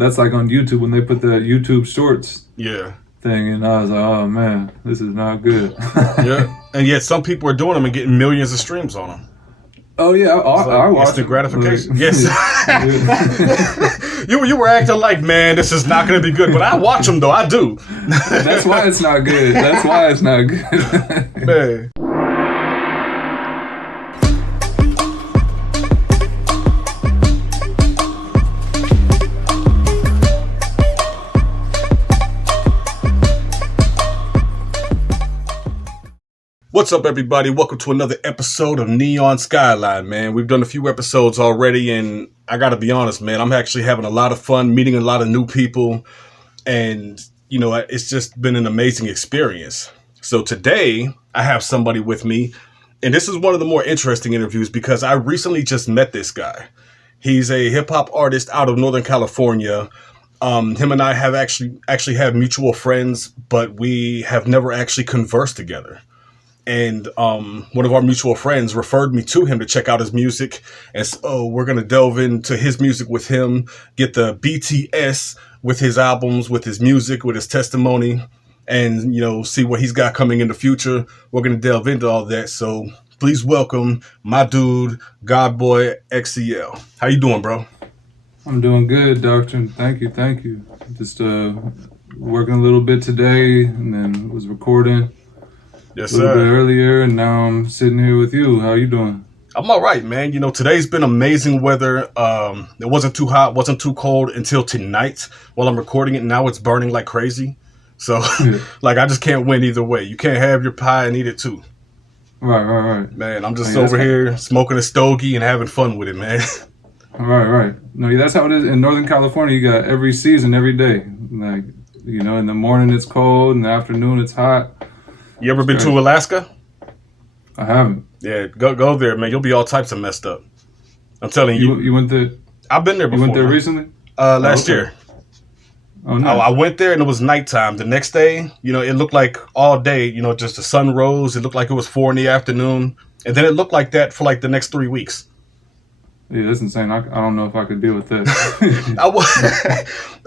that's like on YouTube when they put the YouTube Shorts Yeah. thing, and I was like, oh man, this is not good. Yeah. And yet some people are doing them and getting millions of streams on them. Oh yeah, I watched instant gratification. Like, Yes. You were acting like, man, this is not going to be good, but I watch them though. I do. That's why it's not good. That's why it's not good. Man. What's up, everybody? Welcome to another episode of Neon SKYLINE, man. We've done a few episodes already, and I gotta be honest, man, I'm actually having a lot of fun meeting a lot of new people, and, you know, it's just been an amazing experience. So today, I have somebody with me, and this is one of the more interesting interviews because I recently just met this guy. He's a hip-hop artist out of Northern California. Him and I have actually have mutual friends, but we have never actually conversed together. And one of our mutual friends referred me to him to check out his music. And so we're going to delve into his music with him, get the BTS with his albums, with his music, with his testimony, and, you know, see what he's got coming in the future. We're going to delve into all that. So please welcome my dude, Godboy XCL. How you doing, bro? I'm doing good, Doctor. Thank you. Just working a little bit today, and then was recording. Yes, a little sir. bit earlier, and now I'm sitting here with you. How you doing? I'm all right, man. You know, today's been amazing weather. It wasn't too hot, wasn't too cold until tonight while I'm recording it. Now it's burning like crazy. So, like, I just can't win either way. You can't have your pie and eat it too. Right. Man, I'm just over here smoking a stogie and having fun with it, man. Right. No, that's how it is. In Northern California, you got every season, every day. Like, you know, in the morning it's cold, in the afternoon it's hot. You ever been to Alaska? I haven't. Yeah, go there, man. You'll be all types of messed up. I'm telling you. You went there? I've been there before. You went there man. recently? Last year. Oh, nice. I went there and it was nighttime. The next day, you know, it looked like all day, you know, just the sun rose. It looked like it was 4 p.m. And then it looked like that for like the next 3 weeks. Yeah, that's insane. I don't know if I could deal with that.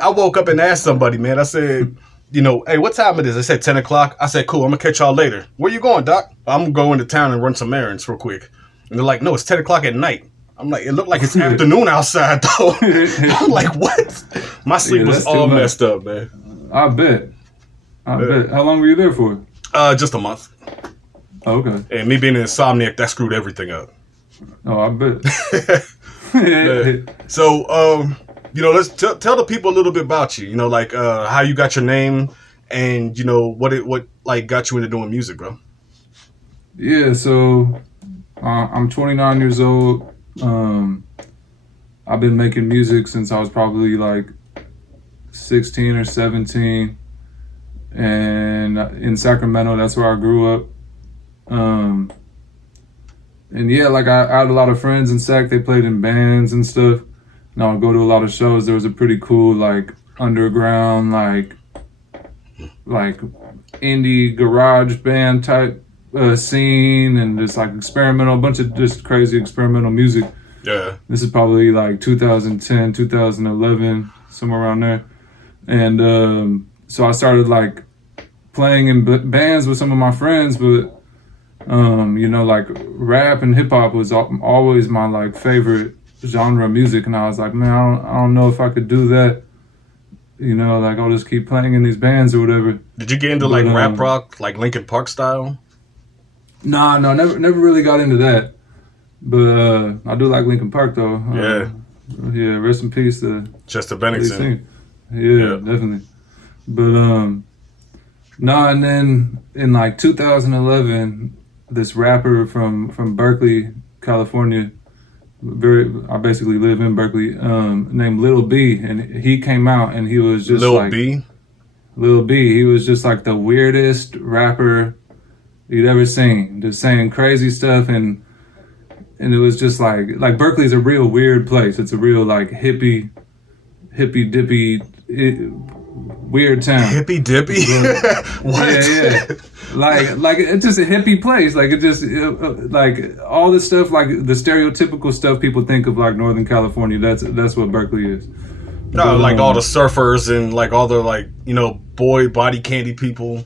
I woke up and asked somebody, man. I said, you know, hey, what time it is? They said 10 o'clock. I said, cool, I'm going to catch y'all later. Where you going, Doc? I'm going to go into town and run some errands real quick. And they're like, no, it's 10 o'clock at night. I'm like, it looked like it's afternoon outside, though. I'm like, what? My sleep was all messed up, man. I bet. How long were you there for? Just a month. Oh, okay. And me being an insomniac, that screwed everything up. Oh, I bet. So, you know, let's tell the people a little bit about you. You know, like how you got your name, and you know what like got you into doing music, bro. Yeah, so I'm 29 years old. I've been making music since I was probably like 16 or 17, and in Sacramento, that's where I grew up. And yeah, like I had a lot of friends in Sac. They played in bands and stuff. And I would go to a lot of shows. There was a pretty cool, like, underground, like indie garage band type scene, and just like experimental, a bunch of just crazy experimental music. Yeah. This is probably like 2010, 2011, somewhere around there. And so I started like playing in bands with some of my friends, but you know, like rap and hip hop was always my like favorite genre of music, and I was like, man, I don't know if I could do that. You know, like I'll just keep playing in these bands or whatever. Did you get into like rap rock, like Linkin Park style? No, never really got into that. But I do like Linkin Park though. Yeah, rest in peace to Chester Bennington. Yeah, definitely. But no, and then in like 2011, this rapper from Berkeley, California, I basically live in Berkeley, named Lil B, and he came out and he was just Lil B? Lil B, he was just like the weirdest rapper you'd ever seen, just saying crazy stuff, and it was just like Berkeley's a real weird place. It's a real like hippie dippy weird town. Hippie dippy? What? Yeah. Like it's just a hippie place. Like it just like all the stuff, like the stereotypical stuff people think of like Northern California. That's what Berkeley is. No, like all the surfers and like all the like, you know, boy body candy people.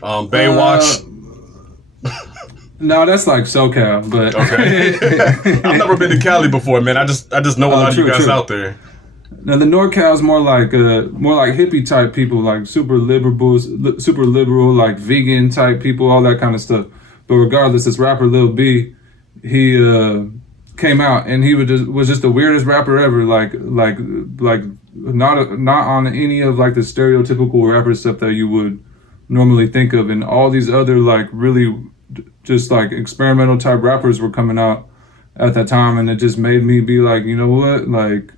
Baywatch. No, that's like SoCal, but okay. I've never been to Cali before, man. I just know a lot of you guys out there. Now the NorCal is more like hippie type people, like super liberal, like vegan type people, all that kind of stuff. But regardless, this rapper Lil B, he came out and he was just the weirdest rapper ever. Like not on any of like the stereotypical rapper stuff that you would normally think of, and all these other like really just like experimental type rappers were coming out at that time, and it just made me be like, you know what, like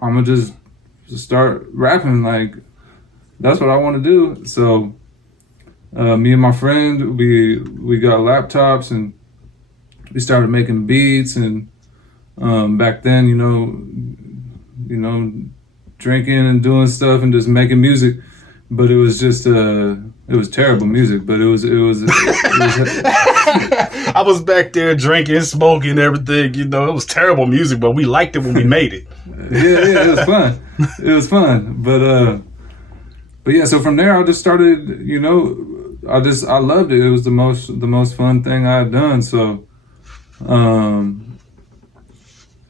I'm gonna just start rapping. Like that's what I want to do. So me and my friend, we got laptops and we started making beats. And back then, you know, drinking and doing stuff and just making music. But it was just it was terrible music. But it was I was back there drinking, smoking, everything. You know, it was terrible music, but we liked it when we made it. yeah, it was fun. It was fun. But yeah, so from there I just started, you know, I loved it. It was the most fun thing I had done. So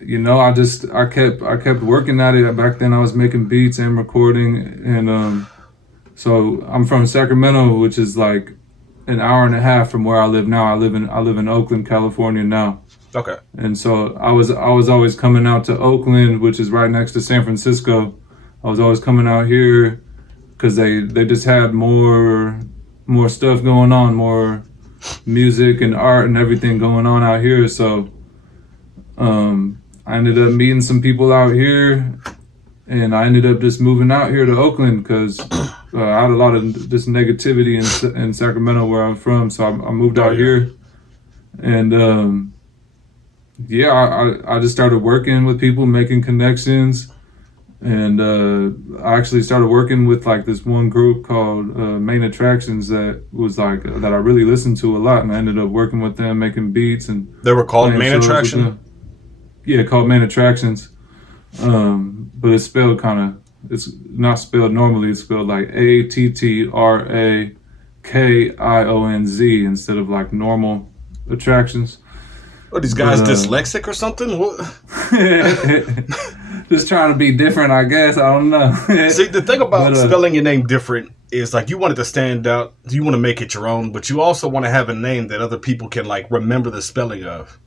you know, I kept working at it. Back then I was making beats and recording, and so I'm from Sacramento, which is like an hour and a half from where I live now. I live in Oakland, California now. Okay. And so I was always coming out to Oakland, which is right next to San Francisco. I was always coming out here because they just had more stuff going on, more music and art and everything going on out here. So I ended up meeting some people out here, and I ended up just moving out here to Oakland because I had a lot of just negativity in Sacramento where I'm from. So I moved out here, and yeah, I just started working with people, making connections, and I actually started working with like this one group called Main Attractions that was like that I really listened to a lot, and I ended up working with them, making beats. And they were called Main Attraction? Yeah, called Main Attractions. But it's spelled it's not spelled normally. It's spelled like ATTRAKIONZ instead of like normal attractions. Are these guys dyslexic or something? What? Just trying to be different, I guess. I don't know. See, the thing about spelling your name different is like you want it to stand out. You want to make it your own, but you also want to have a name that other people can like remember the spelling of.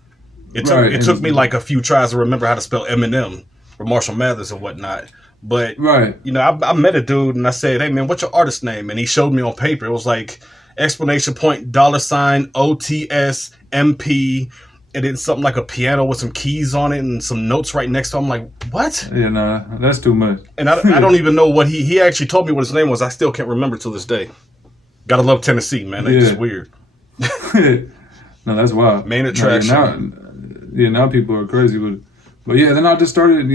It took me like a few tries to remember how to spell Eminem or Marshall Mathers or whatnot. But, you know, I met a dude and I said, hey, man, what's your artist name? And he showed me on paper. It was like $! OTS MP, and then something like a piano with some keys on it and some notes right next to it. I'm like, what? Yeah, no, that's too much. And I don't even know what he actually told me what his name was. I still can't remember till this day. Gotta love Tennessee, man. They just weird. No, that's wild. Main Attraction. Now people are crazy with it. But yeah, then I just started,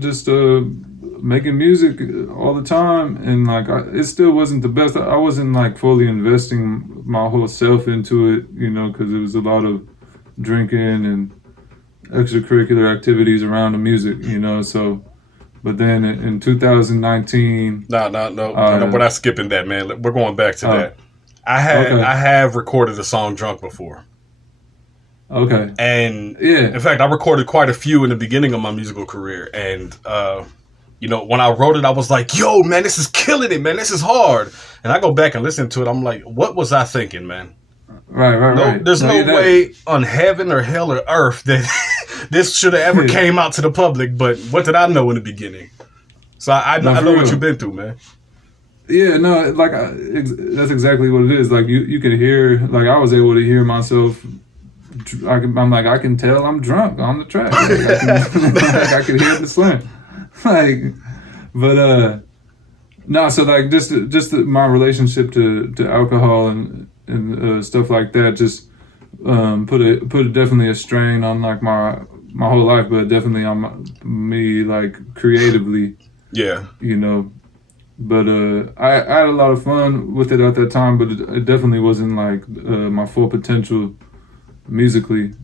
just making music all the time. And like, it still wasn't the best. I wasn't like fully investing my whole self into it, you know, because it was a lot of drinking and extracurricular activities around the music, you know. So, but then in 2019. No, we're not skipping that, man. We're going back to that. I have recorded a song drunk before. Okay. And in fact, I recorded quite a few in the beginning of my musical career. And, you know, when I wrote it, I was like, yo, man, this is killing it, man. This is hard. And I go back and listen to it. I'm like, what was I thinking, man? Right. There's no way on heaven or hell or earth that this should have ever came out to the public. But what did I know in the beginning? So I know what you've been through, man. Yeah, no, like that's exactly what it is. Like you can hear, like I was able to hear myself. I'm like, I can tell I'm drunk on the track. Like, I can hear the slang. Like, but no. So like, just my relationship to alcohol and stuff like that just put definitely a strain on like my whole life, but definitely on me like creatively. Yeah. You know, but I had a lot of fun with it at that time, but it definitely wasn't like my full potential musically.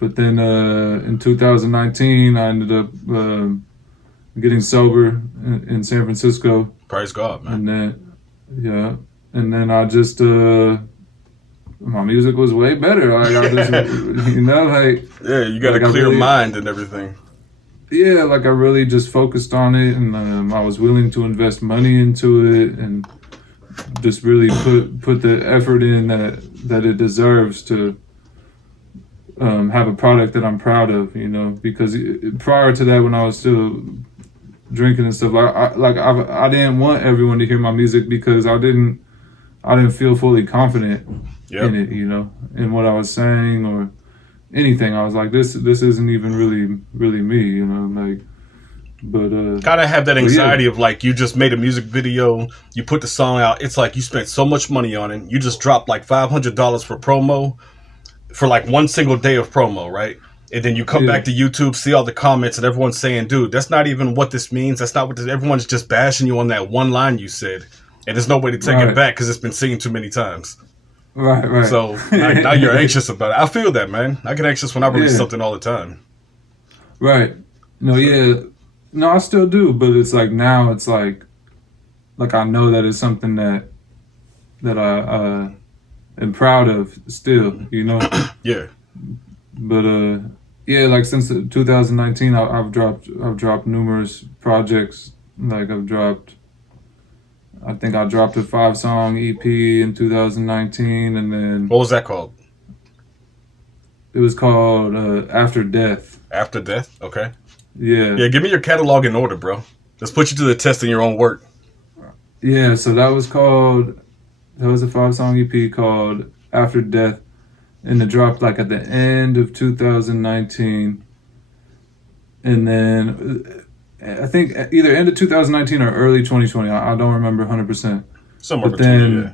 But then in 2019 I ended up getting sober in San Francisco. Praise God, man. And then, yeah. And then I just, my music was way better. Like, I just, like. Yeah, you got like a clear mind and everything. Yeah, like I really just focused on it, and I was willing to invest money into it, and just really put the effort in that it deserves to have a product that I'm proud of, because prior to that, when I was still drinking and stuff, I didn't want everyone to hear my music because I didn't feel fully confident in it, in what I was saying or anything. I was like, this isn't even really me, like. But kind of have that anxiety of like, you just made a music video, you put the song out, it's like you spent so much money on it, you just dropped like $500 for promo for like one single day of promo, right? And then you come back to YouTube, see all the comments, and everyone's saying, dude, that's not even what this means. That's not what everyone's just bashing you on that one line you said, and there's no way to take it back because it's been seen too many times. Right. So now you're anxious about it. I feel that, man. I get anxious when I release something all the time. Right. No, I still do, but it's like now it's like I know that it's something that I am proud of still, Yeah. But like since 2019, I've dropped numerous projects. Like I think I dropped a 5-song EP in 2019, and then what was that called? It was called After Death. After Death? Okay. Yeah. Yeah, give me your catalog in order, bro. Let's put you to the test in your own work. Yeah, so that was a 5-song EP called After Death, and it dropped like at the end of 2019. And then I think either end of 2019 or early 2020. I don't remember 100%. Somewhere between,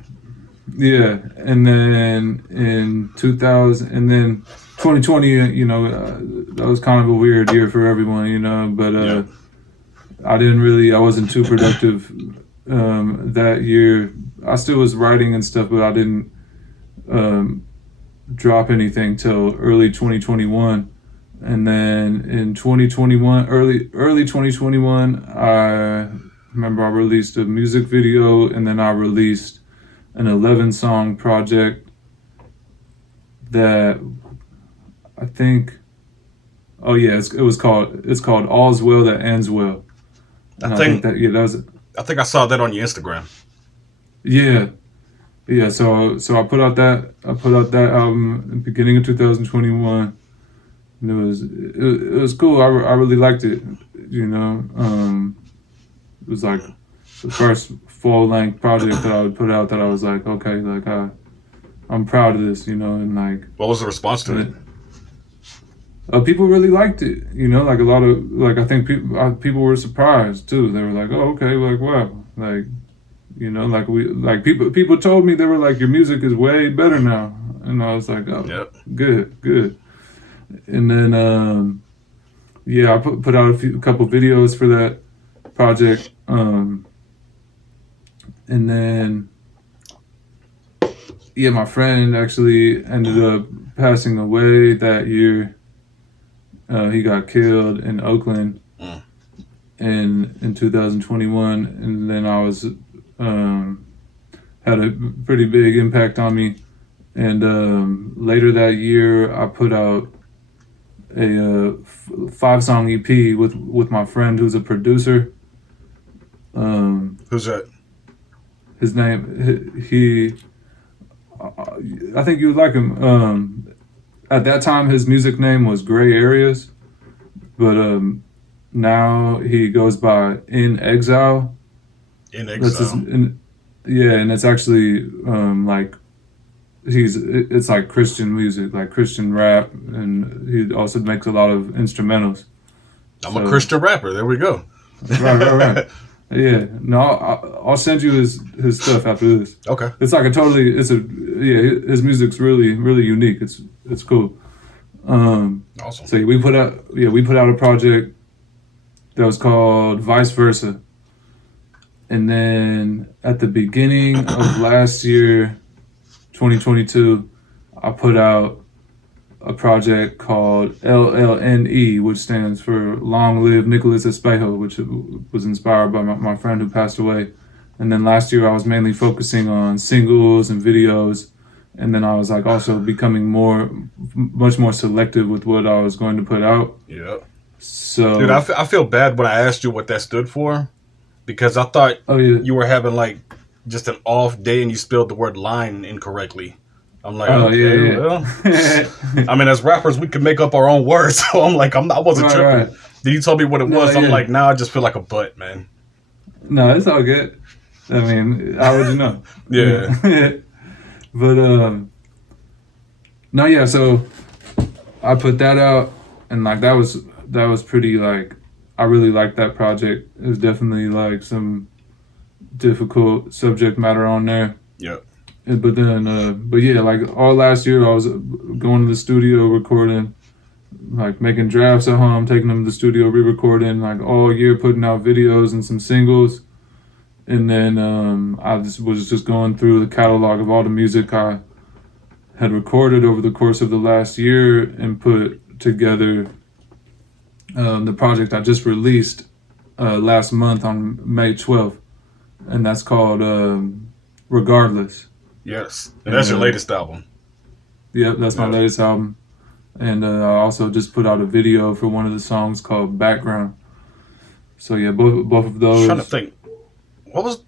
yeah. And then in 2020, that was kind of a weird year for everyone, but I wasn't too productive that year. I still was writing and stuff, but I didn't drop anything till early 2021. And then in 2021, early 2021, I remember I released a music video, and then I released an 11-song project that I think, it's called All's Well That Ends Well. I think I saw that on your Instagram. Yeah. So I put out that album in the beginning of 2021, and it was cool. I really liked it. It was like the first full-length project that I would put out that I was like, okay, like I'm proud of this, and like. What was the response to it? People really liked it, like a lot of, like I think people were surprised too. They were like, oh, okay, like wow, like, like people told me, they were like, your music is way better now, and I was like, oh, good. And then I put out a couple videos for that project, and then my friend actually ended up passing away that year. He got killed in Oakland in 2021, and then I was had a pretty big impact on me. And later that year, I put out a 5-song EP with my friend who's a producer. Who's that? His name, I think you would like him. At that time, his music name was Gray Areas, but now he goes by In Exile. In Exile. And it's actually like it's like Christian music, like Christian rap, and he also makes a lot of instrumentals. I'm a Christian rapper. There we go. Right. Yeah. No, I'll send you his stuff after this. Okay. It's like his music's really, really unique. It's cool. Awesome. So we put out a project that was called Vice Versa. And then at the beginning of last year, 2022, I put out a project called LLNE, which stands for Long Live Nicholas Espejo, which was inspired by my friend who passed away. And then last year I was mainly focusing on singles and videos. And then I was like also becoming much more selective with what I was going to put out. Yeah. So, dude, I feel bad when I asked you what that stood for, because I thought you were having like just an off day and you spelled the word line incorrectly. I'm like, okay, well, I mean, as rappers, we can make up our own words. So I'm like, I wasn't tripping. Right. Then you told me what it was. I'm like, now I just feel like a butt, man. No, it's all good. I mean, how would you know? Yeah. But, no, yeah, so I put that out, and like that was pretty, like, I really liked that project. It was definitely like some difficult subject matter on there. Yeah. But then, but yeah, like all last year I was going to the studio recording, like making drafts at home, taking them to the studio, re-recording, like all year putting out videos and some singles. And then I was just going through the catalog of all the music I had recorded over the course of the last year and put together the project I just released last month on May 12th. And that's called Regardless. Yes, and that's your latest album. Yep, that's my latest album. And I also just put out a video for one of the songs called Background. So yeah, both of those. I'm trying to think. What was...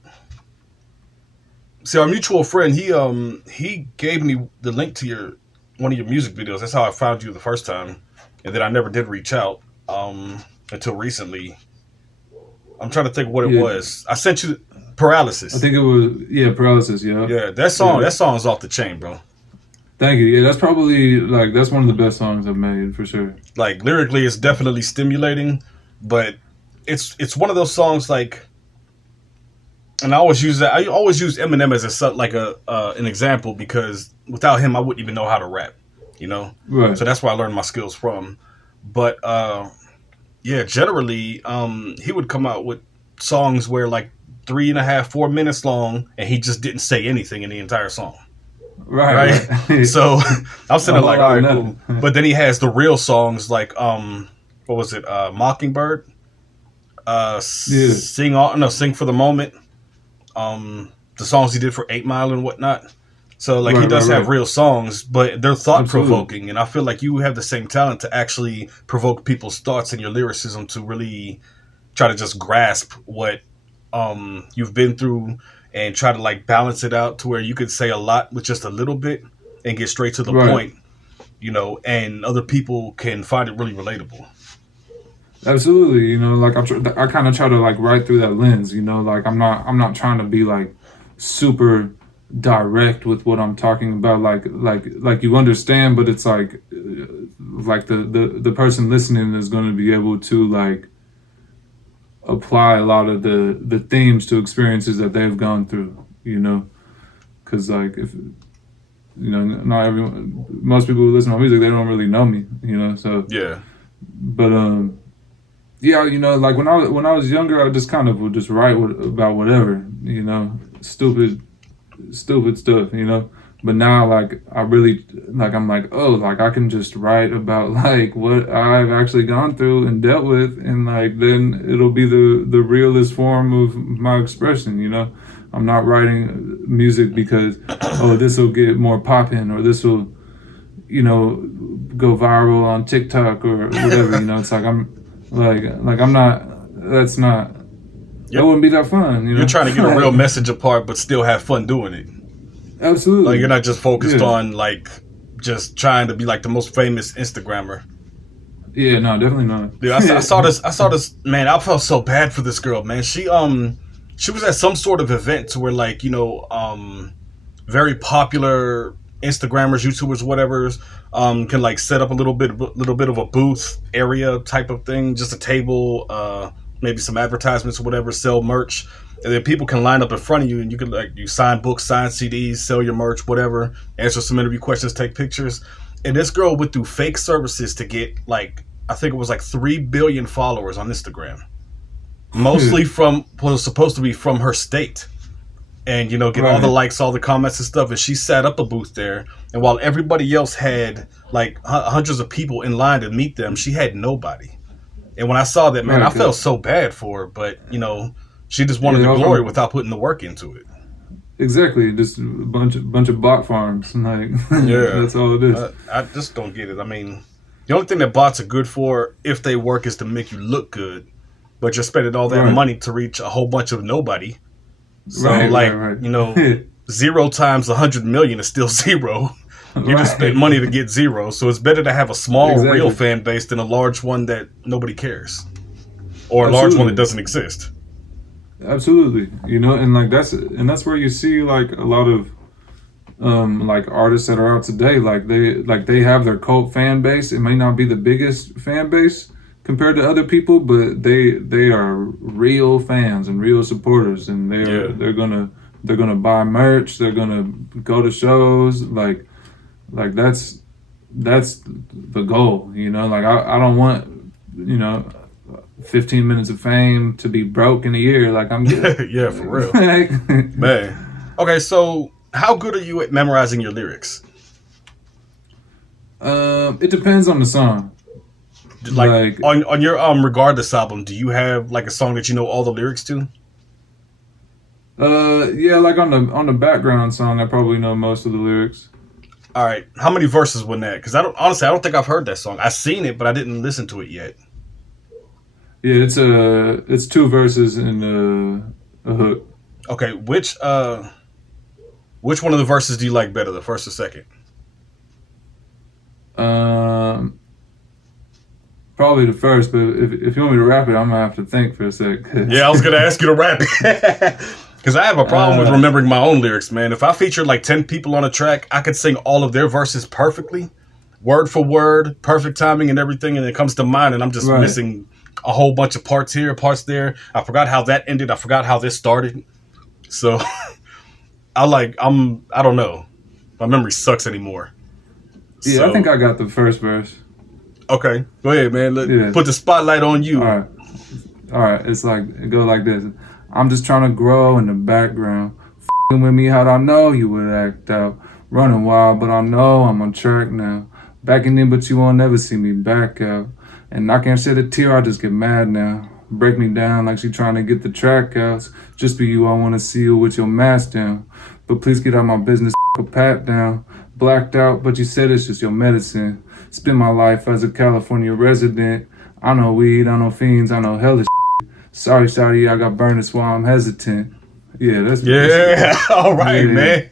See, our mutual friend, he gave me the link to one of your music videos. That's how I found you the first time. And then I never did reach out until recently. I'm trying to think what it was. I sent you Paralysis. I think it was, Paralysis, yeah. Yeah, that song's off the chain, bro. Thank you. Yeah, that's probably, like, that's one of the best songs I've made, for sure. Like, lyrically, it's definitely stimulating, but it's one of those songs, like, and I always use Eminem as an example, because without him, I wouldn't even know how to rap, you know? Right. So that's where I learned my skills from. But, yeah, generally, he would come out with songs where, like, 3.5, 4 minutes long, and he just didn't say anything in the entire song. Right. So I'm sitting like, all right, cool. But then he has the real songs like, what was it? Mockingbird. Sing for the Moment. The songs he did for 8 Mile and whatnot. So like he does have real songs, but they're thought provoking, and I feel like you have the same talent to actually provoke people's thoughts in your lyricism to really try to just grasp what you've been through and try to like balance it out to where you could say a lot with just a little bit and get straight to the point, you know, and other people can find it really relatable. Absolutely, you know, like I kind of try to like write through that lens, you know, like I'm not trying to be like super direct with what I'm talking about, like you understand, but it's like the person listening is going to be able to like apply a lot of the themes to experiences that they've gone through, you know, because like if you know, most people who listen to my music, they don't really know me, you know, so yeah, but yeah, you know, like when I was younger, I just kind of would just write about whatever, you know, stupid stuff, you know. But now, like, I really, like, I'm like, oh, like, I can just write about, like, what I've actually gone through and dealt with, and, like, then it'll be the realest form of my expression, you know? I'm not writing music because, oh, this will get more popping, or this will, you know, go viral on TikTok or whatever, you know? It's like, I'm not, that's not, that wouldn't be that fun, you know? You're trying to get a real message apart, but still have fun doing it. Absolutely. Like, you're not just focused on, like, just trying to be, like, the most famous Instagrammer. Yeah, no, definitely not. Dude, I saw this, man, I felt so bad for this girl, man. She was at some sort of event where, like, you know, very popular Instagrammers, YouTubers, whatever, can, like, set up a little bit of a booth area type of thing, just a table, maybe some advertisements or whatever, sell merch. And then people can line up in front of you, and you can like you sign books, sign CDs, sell your merch, whatever, answer some interview questions, take pictures. And this girl went through fake services to get like, I think it was like 3 billion followers on Instagram, mostly from what was supposed to be from her state. and get all the likes, all the comments and stuff. And she set up a booth there, and while everybody else had like hundreds of people in line to meet them, she had nobody. And when I saw that, man, I felt so bad for her. But she just wanted the glory without putting the work into it. Exactly, just a bunch of bot farms, like that's all it is. I just don't get it. I mean, the only thing that bots are good for, if they work, is to make you look good. But you're spending all that money to reach a whole bunch of nobody. So, 0 times 100 million is still 0. You just spent money to get 0. So it's better to have a small, real fan base than a large one that nobody cares, or a large one that doesn't exist. Absolutely, and like that's where you see like a lot of like artists that are out today. Like they have their cult fan base. It may not be the biggest fan base compared to other people, but they are real fans and real supporters, and they're gonna buy merch, they're gonna go to shows, like that's the goal, like I don't want 15 minutes of fame to be broke in a year. Like I'm good. Yeah, for real. Man. Okay, so how good are you at memorizing your lyrics? It depends on the song. Like on your Regardless album, do you have like a song that you know all the lyrics to? Yeah, like on the background song, I probably know most of the lyrics. All right, how many verses were that? Because I don't think I've heard that song. I've seen it, but I didn't listen to it yet. Yeah, it's 2 verses and a hook. Okay, which one of the verses do you like better, the first or second? Probably the first, but if you want me to rap it, I'm gonna have to think for a sec. Yeah, I was gonna ask you to rap it. Because I have a problem with remembering my own lyrics, man. If I feature like 10 people on a track, I could sing all of their verses perfectly, word for word, perfect timing and everything, and it comes to mine, and I'm just missing a whole bunch of parts here, parts there. I forgot how that ended. I forgot how this started. So I don't know. My memory sucks anymore. Yeah, so, I think I got the first verse. Okay, go ahead, man. Put the spotlight on you. All right. It goes like this. I'm just trying to grow in the background. F***ing with me, how'd I know you would act out? Running wild, but I know I'm on track now. Backing in, but you won't never see me back out. And I can't shed a tear, I just get mad now. Break me down like she trying to get the track outs. Just be you, I want to see you with your mask down. But please get out my business, a pat down. Blacked out, but you said it's just your medicine. Spend my life as a California resident. I know weed, I know fiends, I know hella shit. Sorry, shawty, I got burned, that's why I'm hesitant. Yeah, that's all right, man.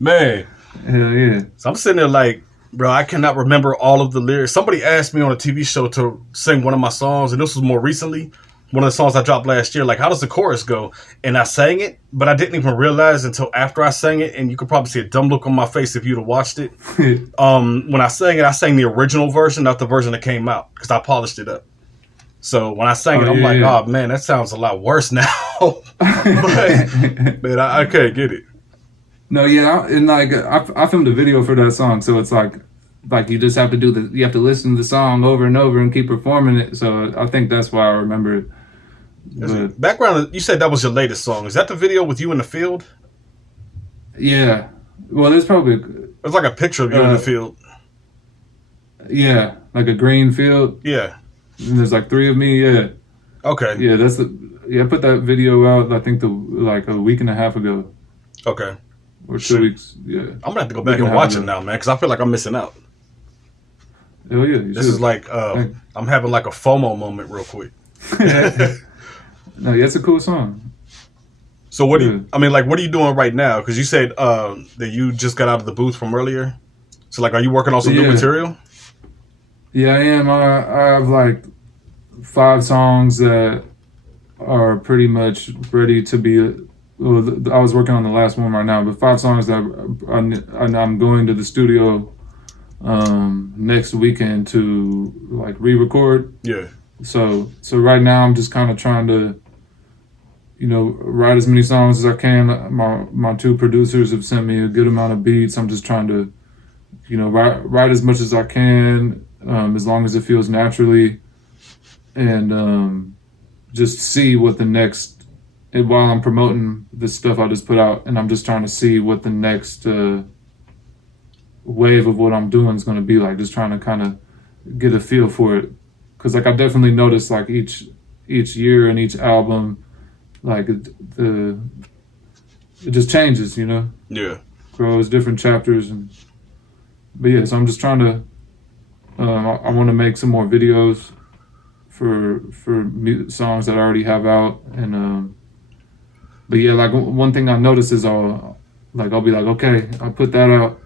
Man. Hell yeah. So I'm sitting there like, bro, I cannot remember all of the lyrics. Somebody asked me on a TV show to sing one of my songs, and this was more recently. One of the songs I dropped last year, like, how does the chorus go? And I sang it, but I didn't even realize until after I sang it, and you could probably see a dumb look on my face if you'd have watched it. When I sang it, I sang the original version, not the version that came out, because I polished it up. So when I sang it, I'm like, oh, man, that sounds a lot worse now. But, man, I can't get it. No, yeah, and like, I filmed a video for that song, so it's like you just have to you have to listen to the song over and over and keep performing it. So I think that's why I remember it. But, background, you said that was your latest song. Is that the video with you in the field? Yeah. Well, there's probably... It's like a picture of you in the field. Yeah, like a green field. Yeah. And there's like 3 of me, yeah. Okay. Yeah, I put that video out, I think, like a week and a half ago. Okay. Or 2 weeks, yeah. I'm going to have to go back and watch it now, man, because I feel like I'm missing out. Hell yeah. This is like, I'm having like a FOMO moment real quick. No, yeah, it's a cool song. So what are you doing right now? Because you said that you just got out of the booth from earlier. So like, are you working on some new material? Yeah, I am. I have like 5 songs that are pretty much ready to be. I was working on the last one right now, but 5 songs that I'm going to the studio next weekend to like re-record. Yeah. So right now I'm just kind of trying to, write as many songs as I can. My 2 producers have sent me a good amount of beats. I'm just trying to, write as much as I can, as long as it feels naturally, and just see what the next while I'm promoting the stuff I just put out, and I'm just trying to see what the next wave of what I'm doing is going to be like. Just trying to kind of get a feel for it, because like I definitely noticed like each year and each album, like it just changes, you know. Yeah. Grows different chapters, but yeah. So I'm just trying to. I want to make some more videos for songs that I already have out, and but yeah, like one thing I noticed is I'll be like, okay, I put that out,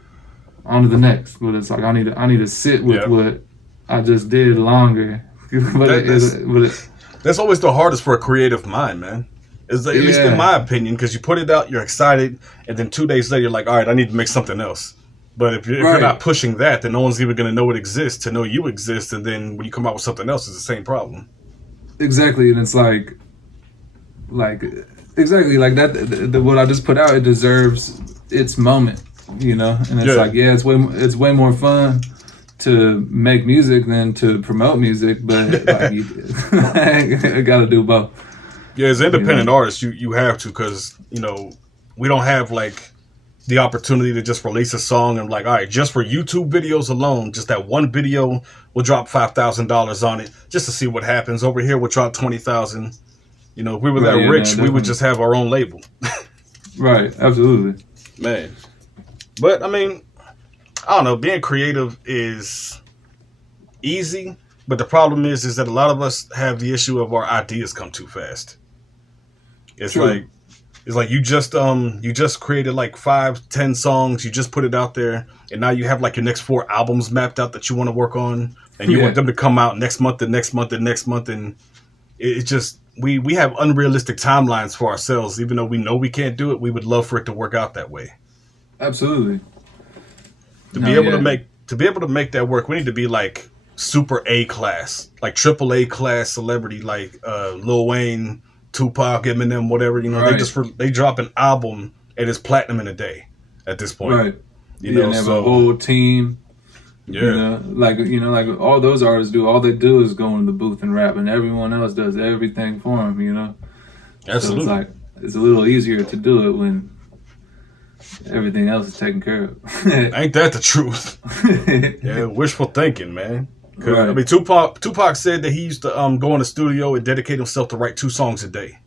on to the next, but it's like I need to sit with what I just did longer. That's always the hardest for a creative mind, man. At least in my opinion, because you put it out, you're excited, and then 2 days later you're like, all right, I need to make something else. But if you're not pushing that, then no one's even going to know it exists to know you exist, and then when you come out with something else, it's the same problem. Exactly, and it's like exactly like that. What I just put out, it deserves its moment, you know. And it's like, it's way more fun to make music than to promote music, but like I gotta do both. Yeah, as an independent artist, you have to, because we don't have like the opportunity to just release a song and like, all right, just for YouTube videos alone, just that one video, we'll drop $5,000 on it just to see what happens. Over here, we'll drop $20,000. If we were that rich, we would just have our own label. Right, absolutely, man. But I mean, I don't know. Being creative is easy, but the problem is that a lot of us have the issue of our ideas come too fast. It's like you just created like 5-10 songs, you just put it out there, and now you have like your next 4 albums mapped out that you want to work on, and you want them to come out next month and next month and next month, and it's just we have unrealistic timelines for ourselves. Even though we know we can't do it, we would love for it to work out that way. Absolutely. To be able to make that work, we need to be like super A class, like triple A class celebrity, like Lil Wayne, Tupac, Eminem, whatever. They drop an album and it's platinum in a day at this point. Right. And they have a whole team. Yeah. Like all those artists do. All they do is go in the booth and rap, and everyone else does everything for them. Absolutely. So it's a little easier to do it when everything else is taken care of. Ain't that the truth? Yeah, wishful thinking, man. Right. I mean, Tupac said that he used to go in the studio and dedicate himself to write 2 songs a day.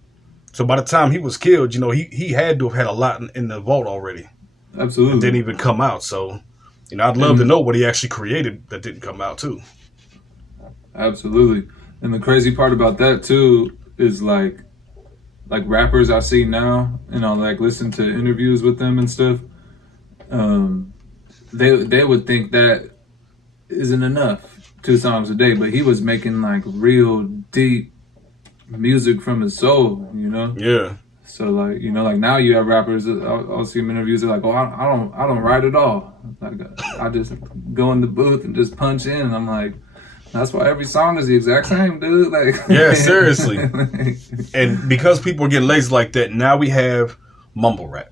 So by the time he was killed, he had to have had a lot in the vault already. Absolutely. It didn't even come out. So, I'd love to know what he actually created that didn't come out too. Absolutely. And the crazy part about that too is like rappers I see now, and I'll like listen to interviews with them and stuff. They would think that isn't enough, 2 songs a day, but he was making like real deep music from his soul, Yeah. So like now you have rappers. I'll see them in interviews. They're like, "Oh, I don't write at all. Like I just go in the booth and just punch in." And I'm like, that's why every song is the exact same, dude. Like, yeah, seriously. And because people are getting lazy like that, now we have mumble rap.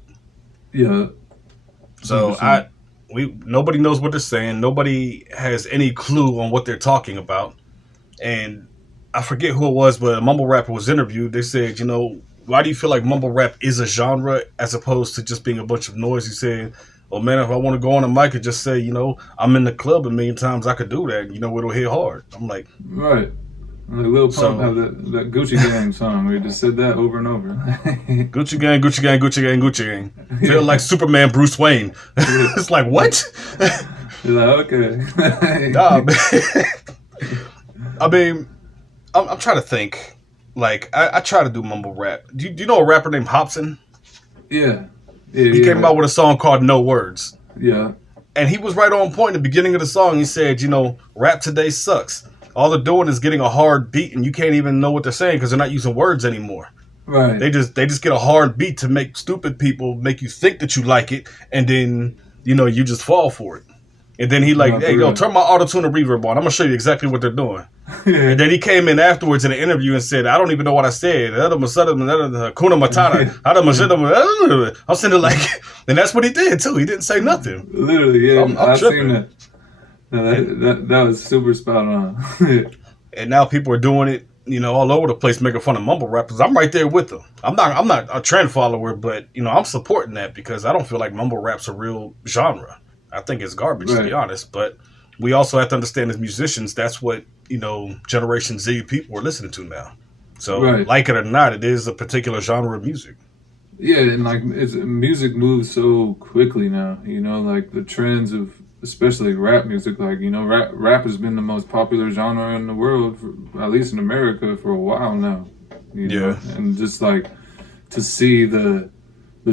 Yeah. So nobody knows what they're saying. Nobody has any clue on what they're talking about. And I forget who it was, but a mumble rapper was interviewed. They said, why do you feel like mumble rap is a genre as opposed to just being a bunch of noise? He said, oh man, if I want to go on a mic and just say, I'm in the club a million times, I could do that. It'll hit hard. I'm like, right. Like Lil Pump have that Gucci Gang song where he just said that over and over. Gucci Gang, Gucci Gang, Gucci Gang, Gucci Gang. Feel like Superman, Bruce Wayne. It's like, what? You're like, okay. Nah, man. I mean, I'm trying to think. Like, I try to do mumble rap. Do you know a rapper named Hobson? Yeah. He came out with a song called No Words. Yeah. And he was right on point at the beginning of the song. He said, rap today sucks. All they're doing is getting a hard beat, and you can't even know what they're saying because they're not using words anymore. Right. They just get a hard beat to make stupid people make you think that you like it, and then, you just fall for it. And then he turn my auto-tune and reverb on. I'm going to show you exactly what they're doing. And then he came in afterwards in an interview and said, I don't even know what I said. I'm sitting like, and that's what he did too. He didn't say nothing. Literally, yeah. I've seen that. That was super spot on. And now people are doing it all over the place making fun of mumble rappers. I'm right there with them. I'm not a trend follower, but I'm supporting that because I don't feel like mumble rap's a real genre. I think it's garbage, to be honest. But we also have to understand as musicians, that's what Generation Z people are listening to now. So like it or not, it is a particular genre of music. Yeah, and like music moves so quickly now. Like the trends of especially rap music. Like rap has been the most popular genre in the world, at least in America, for a while now. Know? And just like to see the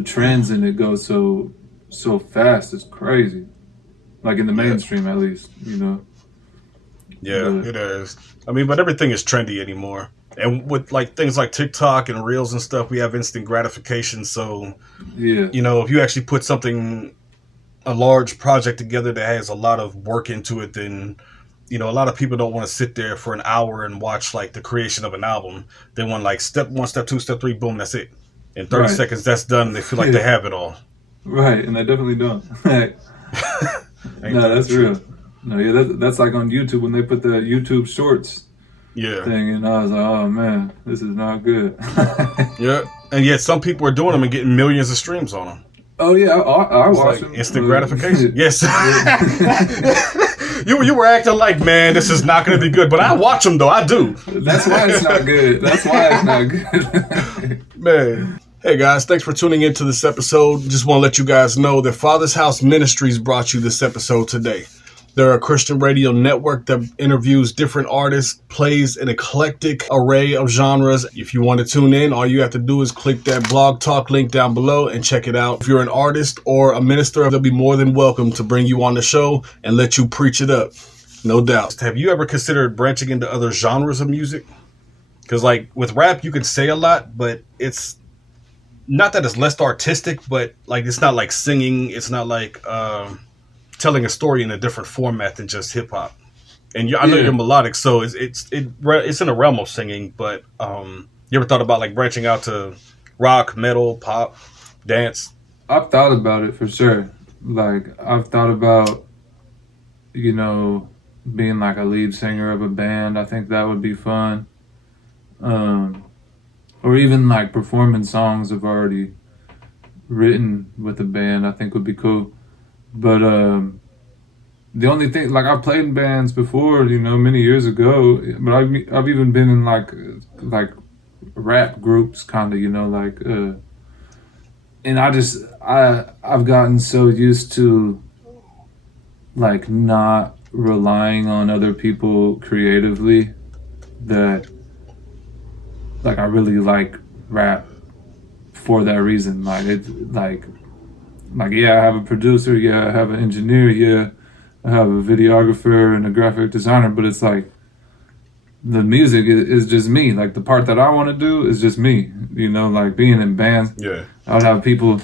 trends in it go so fast is crazy. Like in the mainstream, at least. Yeah, it is. I mean, but everything is trendy anymore. And with like things like TikTok and Reels and stuff, we have instant gratification. So, if you actually put a large project together that has a lot of work into it, then, a lot of people don't want to sit there for an hour and watch like the creation of an album. They want like step 1, step 2, step 3, boom, that's it. In 30 seconds, that's done. And they feel like they have it all. Right, and they definitely don't. No, that's real. No, yeah, that's like on YouTube when they put the YouTube Shorts thing, and I was like, oh man, this is not good. Yeah, and yet some people are doing them and getting millions of streams on them. Oh yeah, I watch them. Instant gratification. Yes. You were acting like, man, this is not going to be good, but I watch them though. I do. That's why it's not good. That's why it's not good. Man. Hey guys, thanks for tuning into this episode. Just want to let you guys know that Father's House Ministries brought you this episode today. They're a Christian radio network that interviews different artists, plays an eclectic array of genres. If you want to tune in, all you have to do is click that blog talk link down below and check it out. If you're an artist or a minister, they'll be more than welcome to bring you on the show and let you preach it up. No doubt. Have you ever considered branching into other genres of music? Because like with rap, you can say a lot, but it's not that it's less artistic, but like it's not like singing. It's not like telling a story in a different format than just hip hop. And I know you're melodic, so it's in a realm of singing. But you ever thought about like branching out to rock, metal, pop, dance? I've thought about it for sure. Like I've thought about being like a lead singer of a band. I think that would be fun. Or even like performing songs I've already written with a band, I think would be cool. But the only thing, like I've played in bands before, many years ago. But I've even been in like rap groups, kind of, and I've gotten so used to like not relying on other people creatively that like I really like rap for that reason. Like it's like yeah, I have a producer, yeah, I have an engineer, yeah, I have a videographer and a graphic designer, but it's like the music is just me. Like the part that I want to do is just me. Like being in bands. Yeah, I would have people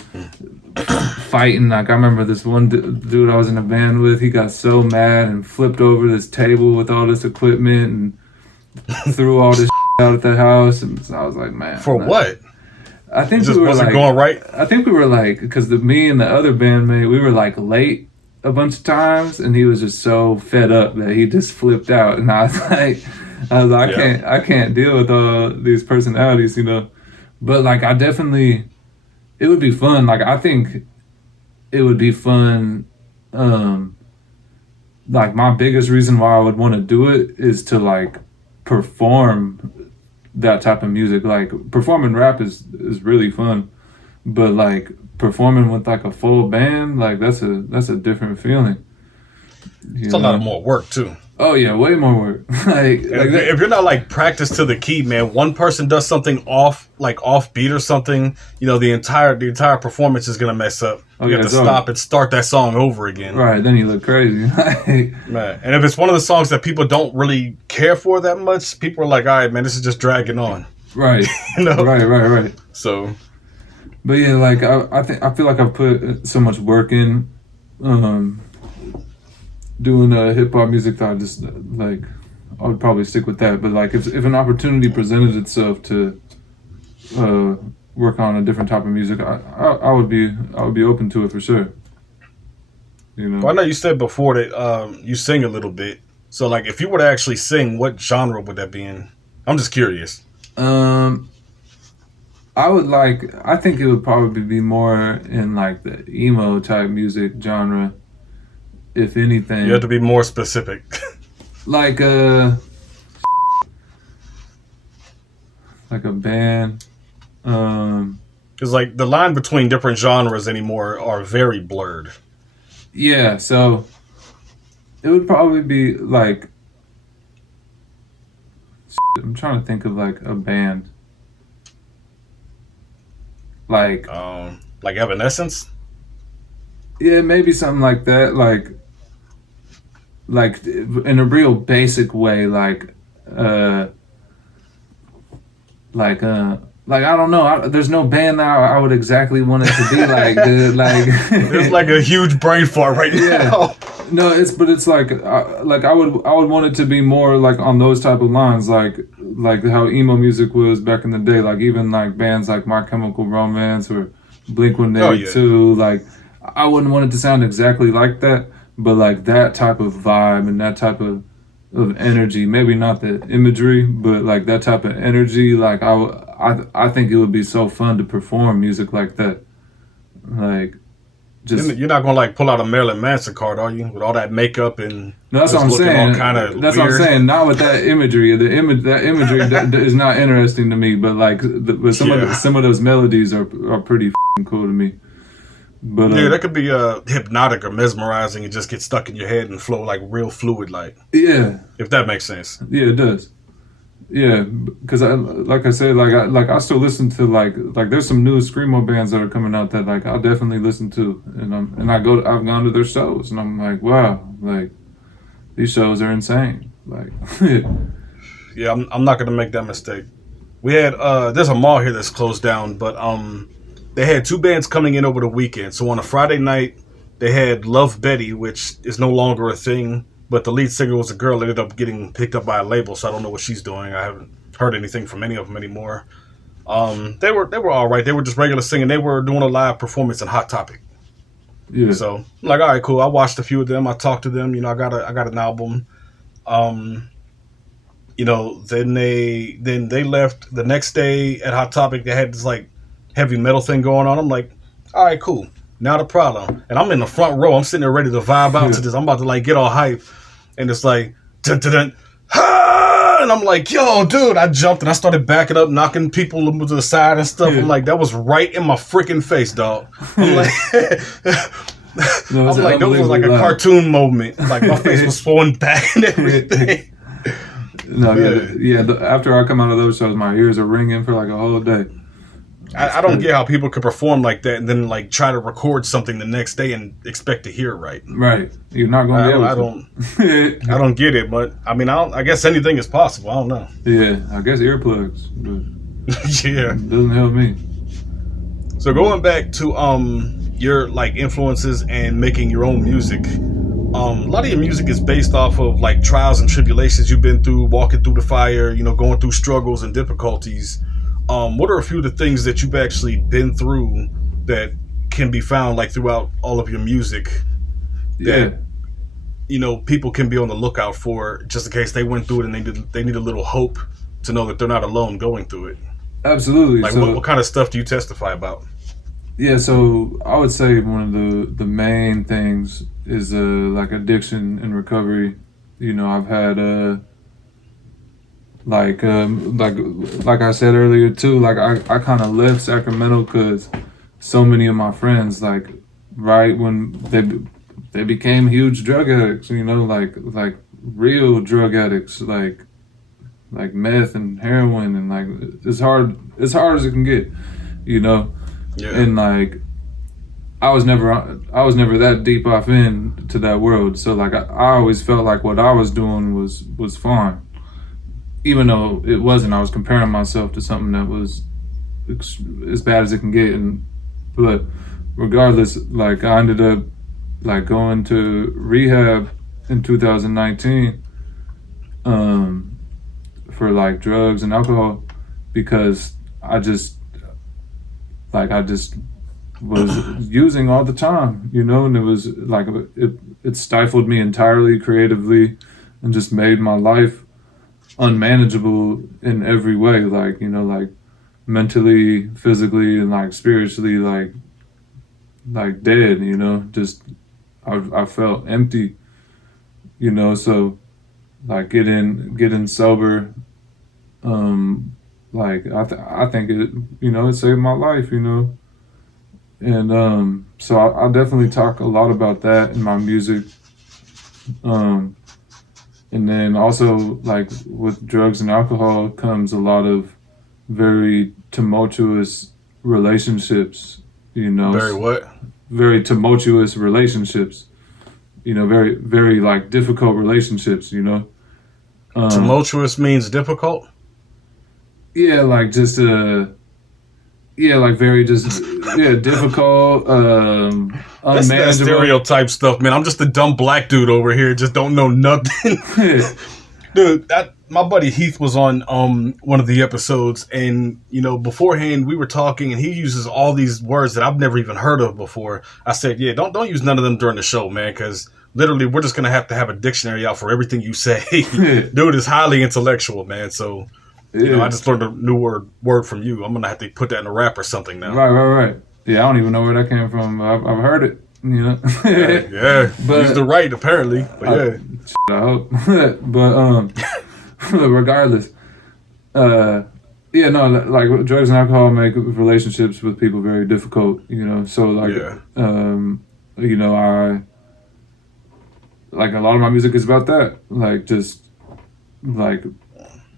fighting. Like I remember this one dude I was in a band with. He got so mad and flipped over this table with all this equipment and threw all this out at the house, and so I was like, man. For what? I think it just wasn't going right. I think we were like, because me and the other bandmate, we were like late a bunch of times, and he was just so fed up that he just flipped out, and I was like, I can't deal with all these personalities, But like, it would be fun. Like I think it would be fun. Like my biggest reason why I would want to do it is to like perform that type of music. Like performing rap is really fun, but like performing with like a full band, like that's a different feeling. It's a lot of more work too. Oh yeah, way more work. If you're not like practiced to the key, man, one person does something off beat or something, the entire performance is gonna mess up. You have to stop and start that song over again. Right, then you look crazy. Man, and if it's one of the songs that people don't really care for that much, people are like, all right, man, this is just dragging on. Right. Right. So, but yeah, like I feel like I've put so much work in doing hip hop music that I just like I would probably stick with that. But like if an opportunity presented itself to work on a different type of music, I would be open to it for sure. Well, I know you said before that you sing a little bit. So like if you were to actually sing, what genre would that be in? I'm just curious. I think it would probably be more in like the emo type music genre, if anything. You have to be more specific. Like like a band. Because like the line between different genres anymore are very blurred. Yeah, so it would probably be like, I'm trying to think of like a band. Like Evanescence. yeah, maybe something like that. Like in a real basic way, uh like I don't know. There's no band that I would exactly want it to be like, dude. Like There's like a huge brain fart right now. No, it's like I would want it to be more like on those type of lines, like how emo music was back in the day. Like even like bands like My Chemical Romance or Blink-182. Like I wouldn't want it to sound exactly like that, but like that type of vibe and that type of energy. Maybe not the imagery, but like that type of energy. Like I think it would be so fun to perform music like that. Like just You're not gonna like pull out a Marilyn Manson card, are you? With all that makeup and no, that's what I'm saying. That's what I'm saying. Not with that imagery. That imagery that is not interesting to me. But like, but some of those melodies are pretty f***ing cool to me. But yeah, that could be hypnotic or mesmerizing and just get stuck in your head and flow like real fluid, like if that makes sense. Yeah, it does. Yeah, because like I said, I still listen to like there's some new screamo bands that are coming out that like I'll definitely listen to, and I've gone to their shows and I'm like, wow, like these shows are insane. Like yeah, I'm not gonna make that mistake. We had there's a mall here that's closed down, but they had two bands coming in over the weekend. So on a Friday night, they had Love Betty, which is no longer a thing. But the lead singer was a girl that ended up getting picked up by a label, so I don't know what she's doing. I haven't heard anything from any of them anymore. They were all right. They were just regular singing. They were doing a live performance in Hot Topic. Yeah. So I'm like, all right, cool. I watched a few of them. I talked to them. You know, I got an album. You know, then they left the next day at Hot Topic. They had this like heavy metal thing going on. I'm like, all right, cool. Not a problem. And I'm in the front row. I'm sitting there ready to vibe out to this. I'm about to like get all hype. And it's like, dun, dun, dun, ha! And I'm like, yo, dude. I jumped and I started backing up, knocking people to the side and stuff. I'm like, that was right in my freaking face, dog. I'm like, that was like a cartoon moment. Like my face was flowing back and everything. No, after I come out of those shows, my ears are ringing for like a whole day. I don't get how people could perform like that and then like try to record something the next day and expect to hear it right. Right, you're not going to be able to. I don't get it, but I mean, I guess anything is possible. I don't know. Yeah, I guess earplugs, but yeah, it doesn't help me. So going back to your like influences and making your own music. A lot of your music is based off of like trials and tribulations you've been through, walking through the fire, you know, going through struggles and difficulties. What are a few of the things that you've actually been through that can be found like throughout all of your music that you know people can be on the lookout for just in case they went through it and they need a little hope to know that they're not alone going through it? Absolutely. Like what kind of stuff do you testify about? Yeah, so I would say one of the main things is like addiction and recovery. You know, I've had like I said earlier too, like I kind of left Sacramento because so many of my friends, like right when they became huge drug addicts, you know, like real drug addicts, like meth and heroin, and like as hard as it can get, you know. Yeah. And like I was never that deep off into that world, so like I always felt like what I was doing was fine, even though it wasn't. I was comparing myself to something that was as bad as it can get, but regardless, like I ended up like going to rehab in 2019 for like drugs and alcohol because I just was using all the time, you know, and it was like it stifled me entirely creatively and just made my life unmanageable in every way, like, you know, like mentally, physically, and like spiritually, like dead, you know. Just I felt empty, you know. So like getting sober, like I think it, you know, it saved my life, you know. And so I definitely talk a lot about that in my music. um and then also, like, with drugs and alcohol comes a lot of very tumultuous relationships, you know. Very what? Very tumultuous relationships, you know, very very like difficult relationships, you know. Tumultuous means difficult? Yeah, like just yeah, like very just, yeah, difficult, That's that unmanageable. stereotype stuff, man. I'm just a dumb black dude over here, just don't know nothing. Dude, my buddy Heath was on one of the episodes, and you know, beforehand we were talking, and he uses all these words that I've never even heard of before. I said, yeah, don't use none of them during the show, man, because literally we're just gonna have to have a dictionary out for everything you say. Dude is highly intellectual, man. So you know, I Yeah, just learned a new word from you. I'm gonna have to put that in a rap or something now. right. Yeah, I don't even know where that came from. I've heard it, you know. Yeah, used the But right apparently, but yeah. I hope. But regardless, yeah, no, like drugs and alcohol make relationships with people very difficult, you know. So like, Yeah. you know, I like a lot of my music is about that, like just like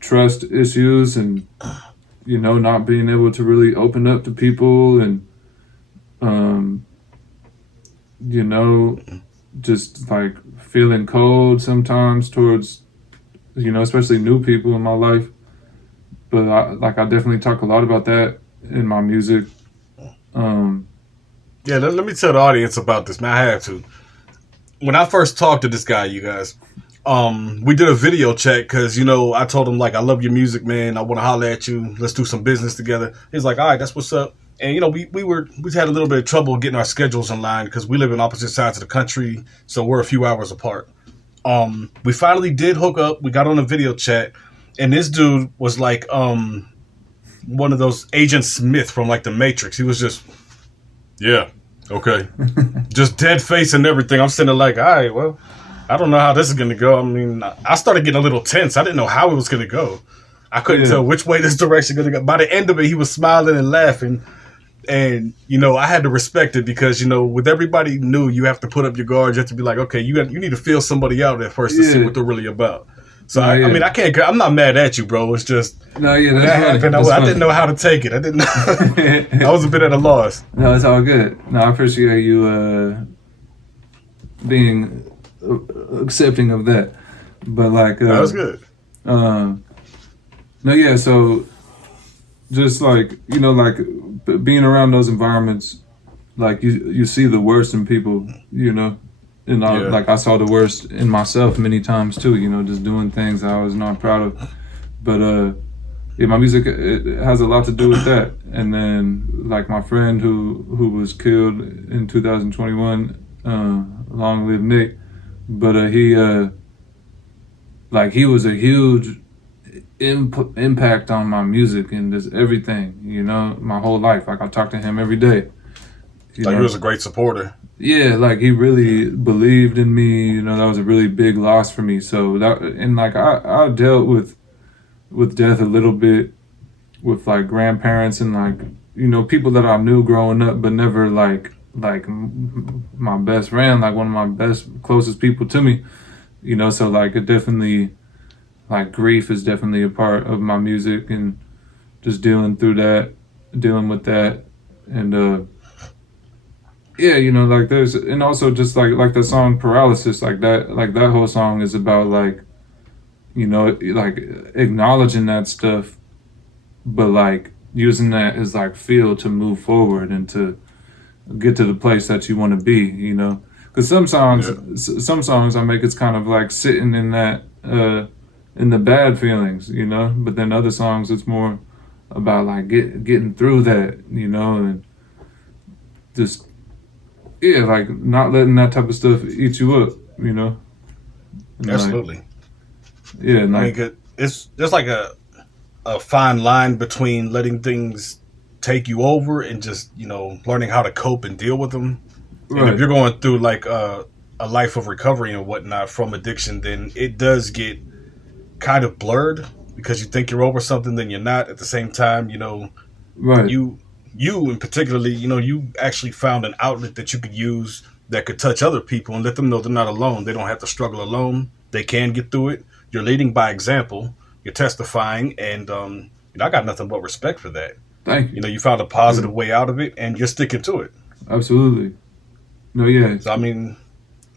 trust issues, and you know, not being able to really open up to people, and um, you know, just like feeling cold sometimes towards, you know, especially new people in my life. But I definitely talk a lot about that in my music. Um, Yeah, let me tell the audience about this, man. I have to. When I first talked to this guy, you guys, we did a video chat because, you know, I told him, like, I love your music, man. I want to holler at you. Let's do some business together. He's like, all right, that's what's up. And, you know, we had a little bit of trouble getting our schedules in line because we live in opposite sides of the country. So we're a few hours apart. We finally did hook up. We got on a video chat. And this dude was like one of those Agent Smith from, like, The Matrix. He was just, yeah, okay. Just dead face and everything. I'm sitting there like, all right, well, I don't know how this is going to go. I mean, I started getting a little tense. I didn't know how it was going to go. I couldn't tell which way this direction going to go. By the end of it, he was smiling and laughing. And, you know, I had to respect it because, you know, with everybody new, you have to put up your guard. You have to be like, okay, you need to feel somebody out at first to see what they're really about. So, No, I mean, I can't, I'm not mad at you, bro. It's just, no, yeah, when that's that funny. happened, That's I funny. didn't know how to take it. I didn't know. I was a bit at a loss. No, it's all good. No, I appreciate you being accepting of that. But like, That was good. no, yeah. So just like, you know, like being around those environments, like you see the worst in people, you know. And Yeah. like I saw the worst in myself many times too, you know, just doing things I was not proud of. But yeah, my music, it has a lot to do with that. And then like my friend who was killed in 2021, long live Nick. But he like he was a huge impact on my music and just everything, you know, my whole life. Like I talk to him every day. Like, he was a great supporter. Yeah, like he really believed in me. You know, that was a really big loss for me. So that, and like I dealt with death a little bit with like grandparents and like, you know, people that I knew growing up, but never like my best friend, like one of my best closest people to me. You know, so like it definitely, like grief is definitely a part of my music, and just dealing with that, and yeah, you know, like there's, and also just like the song Paralysis, like that whole song is about like, you know, like acknowledging that stuff, but like using that as like fuel to move forward and to get to the place that you want to be, you know. Because some songs I make, it's kind of like sitting in that in the bad feelings, you know. But then other songs, it's more about like getting through that, you know, and just, yeah, like not letting that type of stuff eat you up, you know. And Absolutely. yeah, and I like, mean, there's like a fine line between letting things take you over and just, learning how to cope and deal with them. And if Right. you're going through like a life of recovery and whatnot from addiction, then it does get kind of blurred because you think you're over something, then you're not. At the same time, Right. you and particularly, you actually found an outlet that you could use that could touch other people and let them know they're not alone. They don't have to struggle alone. They can get through it. You're leading by example. You're testifying, and I got nothing but respect for that. Thank you. You found a positive way out of it, and you're sticking to it. Absolutely. No, yeah. So I mean,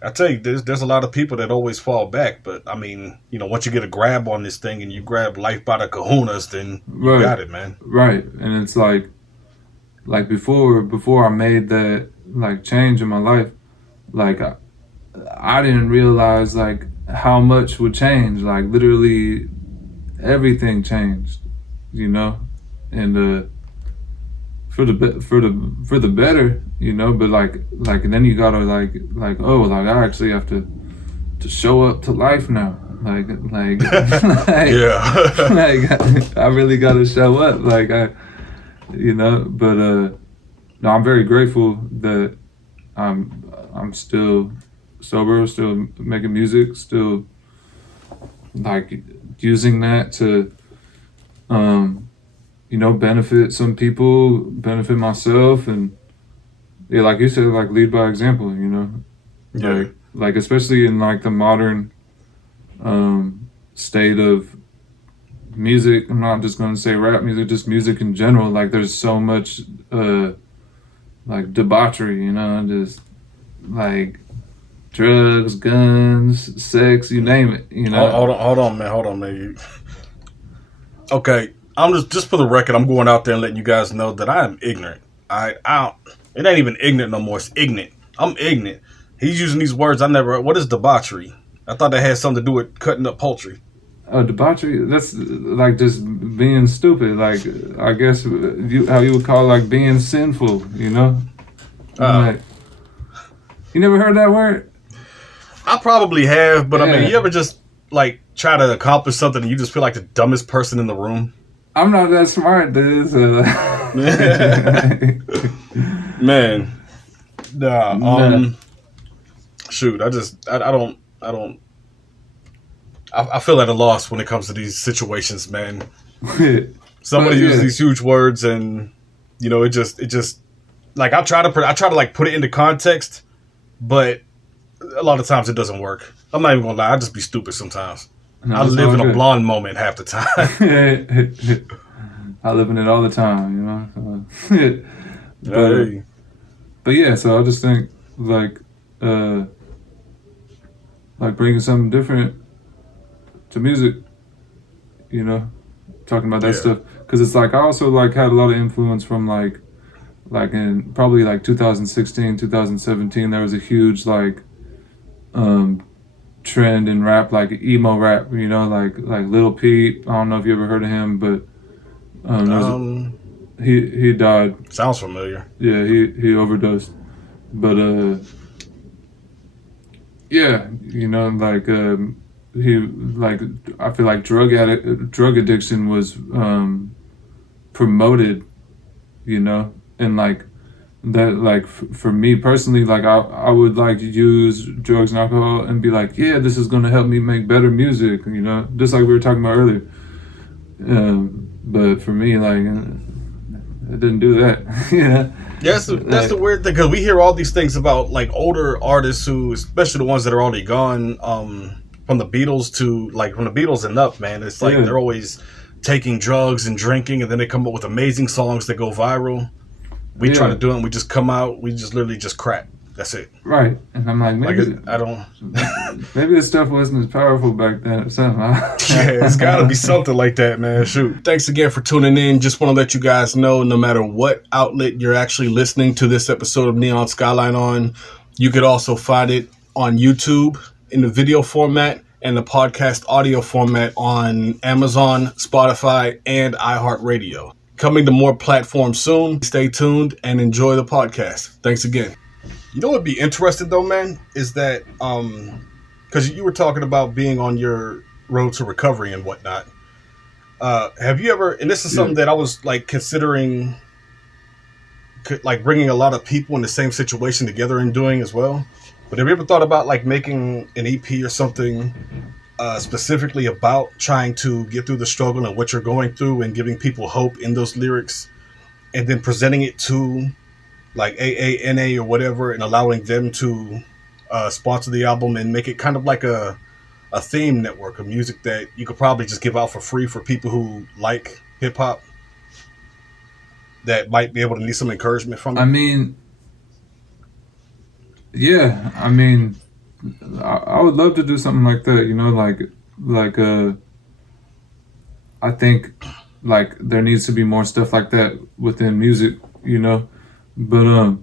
I tell you, there's a lot of people that always fall back, but I mean, once you get a grab on this thing and you grab life by the kahunas, then you Right. got it, man. Right. And it's like before I made that like change in my life, like I didn't realize like how much would change. Like literally everything changed, and for the better, but like and then you gotta like oh, like I actually have to show up to life now, like like Yeah. like I really gotta show up, like but no, I'm very grateful that I'm still sober, still making music, still like using that to benefit some people, benefit myself, and yeah, like you said, like lead by example, Yeah. like especially in like the modern state of music. I'm not just gonna say rap music, just music in general. Like there's so much like debauchery, just like drugs, guns, sex, you name it, Hold on, man. Okay, I'm just for the record, I'm going out there and letting you guys know that I am ignorant. I don't. It ain't even ignorant no more. It's ignorant. I'm ignorant. He's using these words I never. What is debauchery? I thought that had something to do with cutting up poultry. Debauchery, that's like just being stupid, like I guess how you would call it, like being sinful, like, you never heard that word? I probably have, but I mean, Yeah. you ever just like try to accomplish something and you just feel like the dumbest person in the room? I'm not that smart, dude. So. Man, nah. Nah. Shoot, I don't. I feel at a loss when it comes to these situations, man. Somebody uses these huge words, and it just like I try to like put it into context, but a lot of times it doesn't work. I'm not even gonna lie, I just be stupid sometimes. No, I it's live all in a good. blonde moment half the time. I live in it all the time, so. Hey. But yeah, so I just think like bringing something different to music, talking about that Yeah. stuff, because it's like I also like had a lot of influence from like in probably like 2016, 2017, there was a huge like trend in rap, like emo rap, like Lil Peep. I don't know if you ever heard of him, but he died. Sounds familiar. Yeah, he overdosed. But yeah, he like I feel like drug addiction was promoted, and like that, like for me personally, like I would like use drugs and alcohol and be like, yeah, this is gonna help me make better music, just like we were talking about earlier. But for me, like it didn't do that. Yeah, that's the weird thing, because we hear all these things about like older artists who, especially the ones that are already gone, from the Beatles from the Beatles and up, man. It's like they're always taking drugs and drinking, and then they come up with amazing songs that go viral. We try to do it, and we just come out, we just literally just crap. That's it. Right, and I'm like, maybe I don't. maybe this stuff wasn't as powerful back then or something. Yeah, it's got to be something like that, man. Shoot. Thanks again for tuning in. Just want to let you guys know, no matter what outlet you're actually listening to this episode of Neon Skyline on, you could also find it on YouTube in the video format and the podcast audio format on Amazon, Spotify, and iHeartRadio. Coming to more platforms soon. Stay tuned and enjoy the podcast. Thanks again. You know what would be interesting though, man, is that because you were talking about being on your road to recovery and whatnot. Have you ever? And this is something that I was like considering, like bringing a lot of people in the same situation together and doing as well. But have you ever thought about like making an EP or something specifically about trying to get through the struggle and what you're going through and giving people hope in those lyrics, and then presenting it to like AANA or whatever, and allowing them to sponsor the album and make it kind of like a theme network of music that you could probably just give out for free for people who like hip hop that might be able to need some encouragement from it? I mean, yeah, I mean, I would love to do something like that, like I think like there needs to be more stuff like that within music, but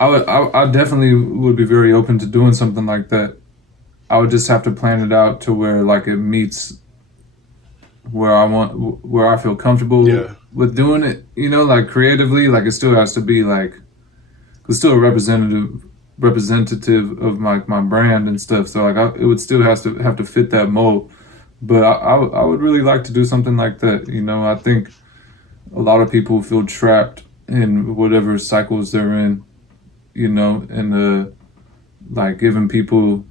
I definitely would be very open to doing something like that. I would just have to plan it out to where like it meets where I feel comfortable with doing it, like creatively, like it still has to be like, it's still a representative of my brand and stuff. So like it would still have to fit that mold. But I would really like to do something like that. I think a lot of people feel trapped in whatever cycles they're in, and like giving people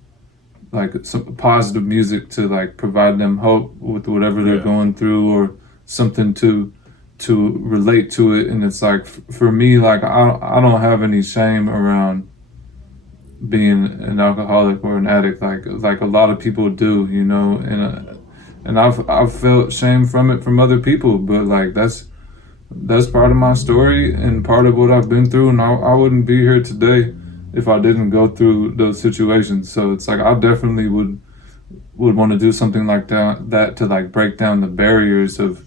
like some positive music to like provide them hope with whatever they're going through, or something to relate to it. And it's like for me, like I don't have any shame around being an alcoholic or an addict like a lot of people do, and I've felt shame from it from other people, but like that's part of my story and part of what I've been through, and I wouldn't be here today if I didn't go through those situations. So it's like I definitely would want to do something like that to like break down the barriers of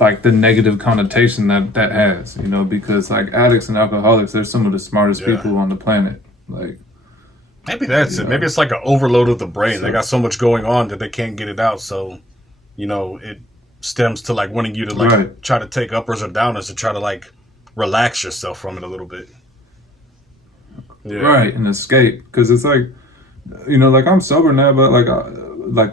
like the negative connotation that has, because like addicts and alcoholics, they're some of the smartest people on the planet. Like maybe that's it. Maybe it's like an overload of the brain. They got so much going on that they can't get it out. So, it stems to like wanting you to like try to take uppers or downers to try to like relax yourself from it a little bit. Right, and escape. Because it's like, like I'm sober now, but like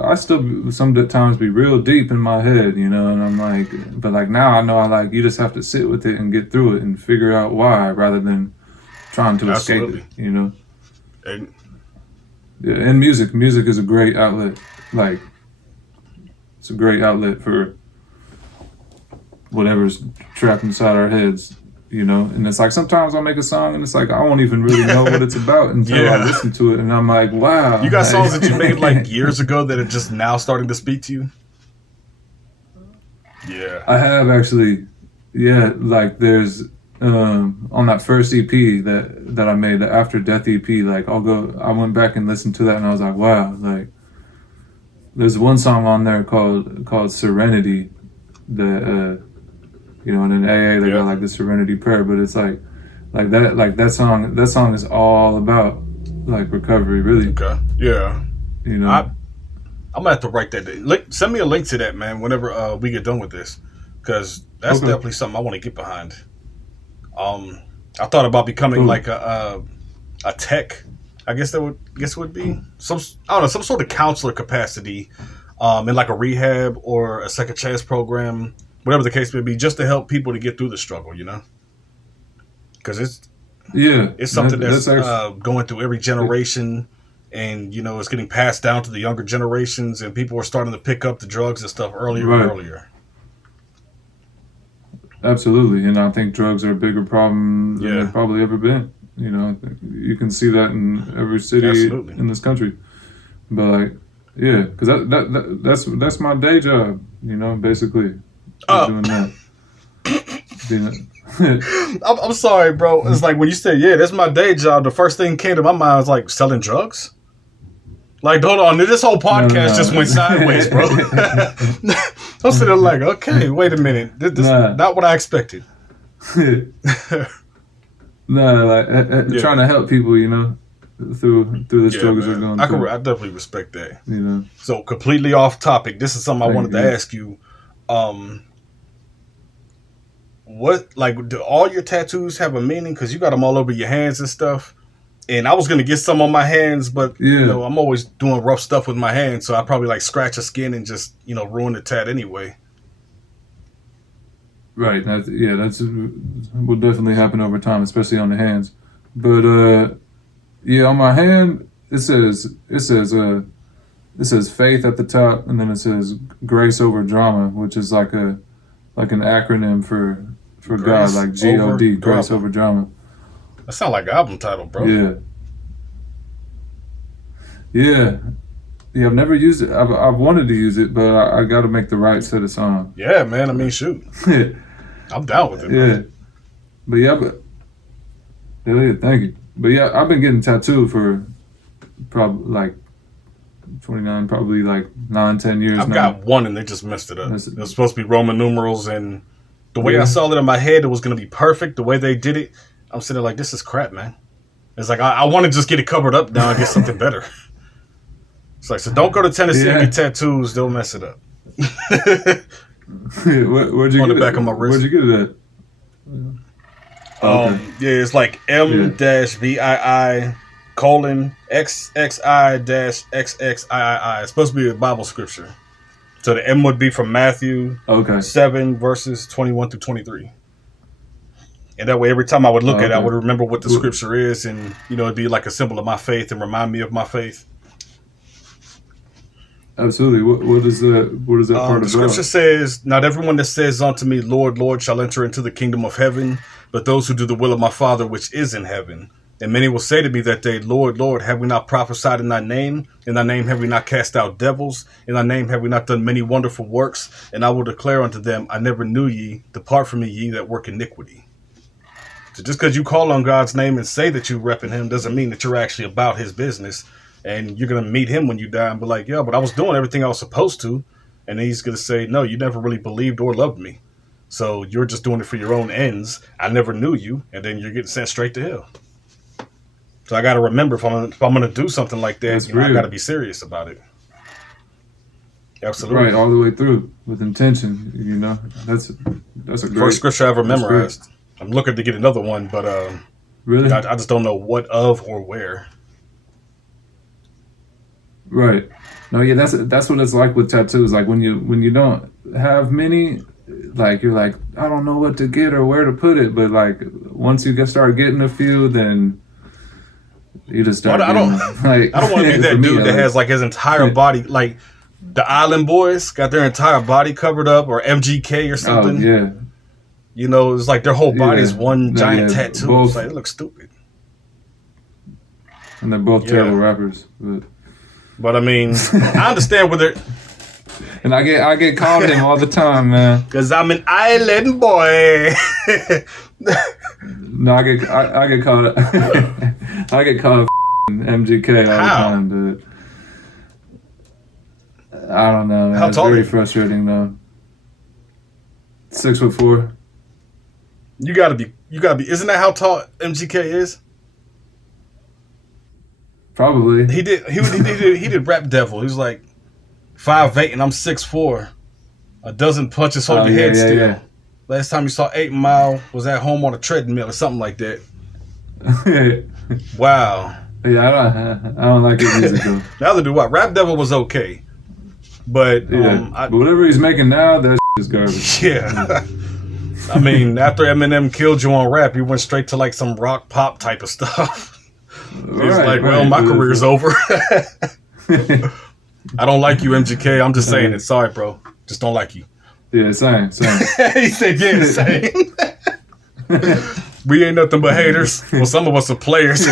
I still sometimes be real deep in my head, and I'm like, but like now I know you just have to sit with it and get through it and figure out why, rather than trying to escape it, And and music is a great outlet. Like it's a great outlet for whatever's trapped inside our heads, and it's like sometimes I'll make a song and it's like I won't even really know what it's about until I listen to it, and I'm like, wow. You got songs that you made like years ago that are just now starting to speak to you? Yeah. I have actually. Yeah, like there's on that first EP that I made, the After Death EP, like I went back and listened to that and I was like, wow, like there's one song on there called Serenity that and in AA they got like the Serenity Prayer, but it's like that song is all about like recovery, really. Okay. Yeah. I'm gonna have to write that. Send me a link to that, man, whenever we get done with this, because that's definitely something I want to get behind. I thought about becoming like a tech. I guess it would be some sort of counselor capacity, in like a rehab or a second chance program, whatever the case may be, just to help people to get through the struggle, because it's something that's going through every generation, and it's getting passed down to the younger generations, and people are starting to pick up the drugs and stuff earlier and earlier. Absolutely, and I think drugs are a bigger problem than they've probably ever been. You can see that in every city in this country. But like, yeah, because that's my day job. Basically, doing that. I'm sorry, bro. It's like when you said, "Yeah, that's my day job," the first thing came to my mind was like selling drugs. Like, hold on, this whole podcast just went sideways, bro. I'm sitting there like, okay, wait a minute, this is not what I expected. Trying to help people, through the struggles they're going through. I definitely respect that. So completely off topic. This is something I wanted to ask you. What, like, do all your tattoos have a meaning? Because you got them all over your hands and stuff. And I was gonna get some on my hands, but Yeah. you know, I'm always doing rough stuff with my hands, so I probably like scratch a skin and just, you know, ruin the tat anyway. Right. That's will definitely happen over time, especially on the hands. But yeah, on my hand it says faith at the top, and then it says grace over drama, which is like an acronym for Grace God, like over God, grace drama. over drama. That sounds like an album title, bro. Yeah. Yeah. Yeah, I've never used it. I've wanted to use it, but I got to make the right set of songs. Yeah, man. I mean, shoot. Yeah. I'm down with it, bro. Yeah. But yeah, thank you. But yeah, I've been getting tattooed for probably like 29, probably like 9-10 years I've now. got one and they just messed it up. That's- It was supposed to be Roman numerals, and the way Yeah. I saw it in my head, it was going to be perfect. The way they did it, I'm sitting there like, this is crap, man. It's like, I want to just get it covered up now and get something better. It's like, so don't go to Tennessee and get tattoos. They'll mess it up. Where'd you On get the back it? of my wrist. Where'd you get it at? Okay. Yeah, it's like M-VII colon XXI-XXIII. It's supposed to be a Bible scripture. So the M would be from Matthew Okay. 7 verses 21 through 23. And that way, every time I would look at it, I Okay. would remember what the scripture is, and you know, it'd be like a symbol of my faith and remind me of my faith. Absolutely. What is that? What is that part The about? scripture says, "Not everyone that says unto me, Lord, Lord, shall enter into the kingdom of heaven, but those who do the will of my Father which is in heaven. And many will say to me that day, Lord, Lord, have we not prophesied in thy name? In thy name have we not cast out devils? In thy name have we not done many wonderful works? And I will declare unto them, I never knew ye. Depart from me, ye that work iniquity." So just because you call on God's name and say that you repping him doesn't mean that you're actually about his business. And you're going to meet him when you die and be like, yeah, but I was doing everything I was supposed to. And then he's going to say, no, you never really believed or loved me. So you're just doing it for your own ends. I never knew you. And then you're getting sent straight to hell. So I got to remember, if I'm going to do something like that, That's you know, I real. got to be serious about it. Absolutely. Right, all the way through with intention. You know, that's a great First scripture I ever that's great. memorized. I'm looking to get another one, but Really. I just don't know what of or where. Right. No, yeah, that's what it's like with tattoos. Like when you don't have many, like you're like, I don't know what to get or where to put it. But like once you start getting a few, then you just start. I don't like, I don't want to be for that me, dude that like- has like his entire body, like the Island Boys got their entire body covered up, or MGK or Oh something. yeah. You know, it's like their whole body is Yeah. one No, giant yeah, tattoo. both. It's like, it looks stupid. And they're both Yeah. terrible rappers. But I mean, I understand whether, And I get called him all the time, man. because I'm an island boy. No, I get called I get called MGK all How? the time, dude. I don't know. Man. How It's tall are very you? frustrating though. 6'4". You gotta be. Isn't that how tall MGK is? Probably. He did Rap Devil. He was like 5'8", and I'm 6'4". A dozen punches hold Oh, your yeah, head yeah, still. yeah. Last time you saw 8 Mile was at home on a treadmill or something like that. Wow. Yeah, I don't like his music though. Neither do I. Rap Devil was okay, but Yeah, I, but whatever he's making now, that is garbage. yeah. I mean, after Eminem killed you on rap, you went straight to like some rock pop type of stuff. It's like, well, my career's over. I don't like you, MGK. I'm just saying it. Sorry, bro. Just don't like you. Yeah, same. He said, yeah, same. We ain't nothing but haters. Well, some of us are players.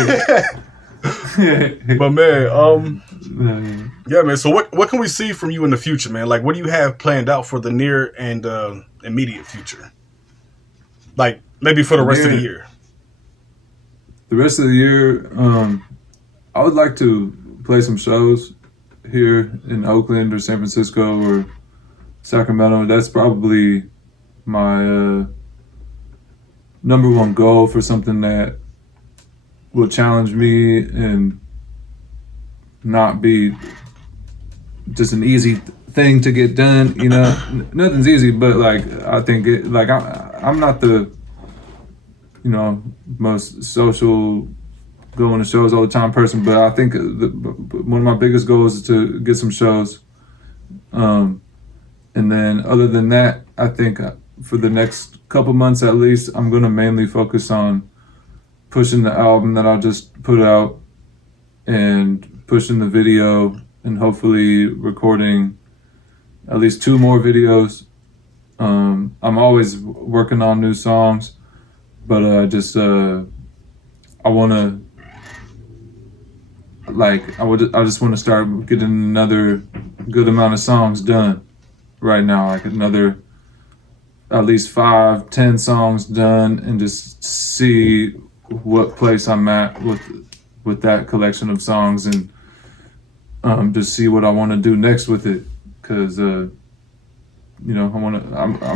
But man, yeah, man. So what can we see from you in the future, man? Like, what do you have planned out for the near and immediate future? Like, maybe for the rest of the year. The rest of the year, I would like to play some shows here in Oakland or San Francisco or Sacramento. That's probably my number one goal for something that will challenge me and not be just an easy thing to get done. You know, nothing's easy, but like I think I'm not the most social going to shows all the time person, but I think one of my biggest goals is to get some shows. And then other than that, I think for the next couple months at least, I'm going to mainly focus on pushing the album that I just put out and pushing the video and hopefully recording at least 2 more videos. I'm always working on new songs, but I just want to I just want to start getting another good amount of songs done right now, like another at least 5-10 songs done, and just see what place I'm at with that collection of songs, and just see what I want to do next with it, because I'm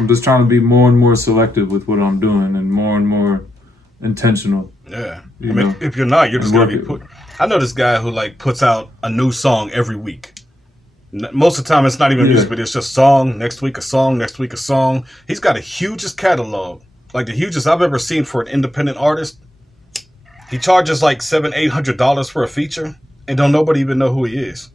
just trying to be more and more selective with what I'm doing and more intentional. Yeah, I mean, if you're not, you're just gonna be put. I know this guy who like puts out a new song every week. Most of the time, it's not even music, but it's just song. Next week a song. Next week a song. He's got the hugest catalog, like the hugest I've ever seen for an independent artist. He charges like $700-800 for a feature, and don't nobody even know who he is.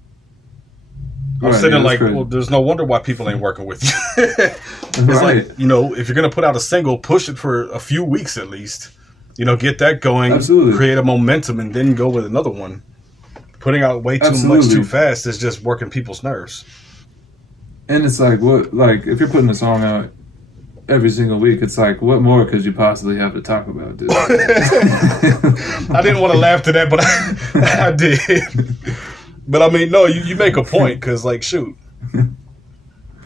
I'm sitting like, well, there's no wonder why people ain't working with you. It's like, if you're gonna put out a single, push it for a few weeks at least. Get that going, create a momentum, and then go with another one. Putting out way too much too fast is just working people's nerves. And it's like, if you're putting a song out every single week, it's like, what more could you possibly have to talk about, dude? I didn't want to laugh to that, but I did. But I mean, no, you make a point, because like, shoot,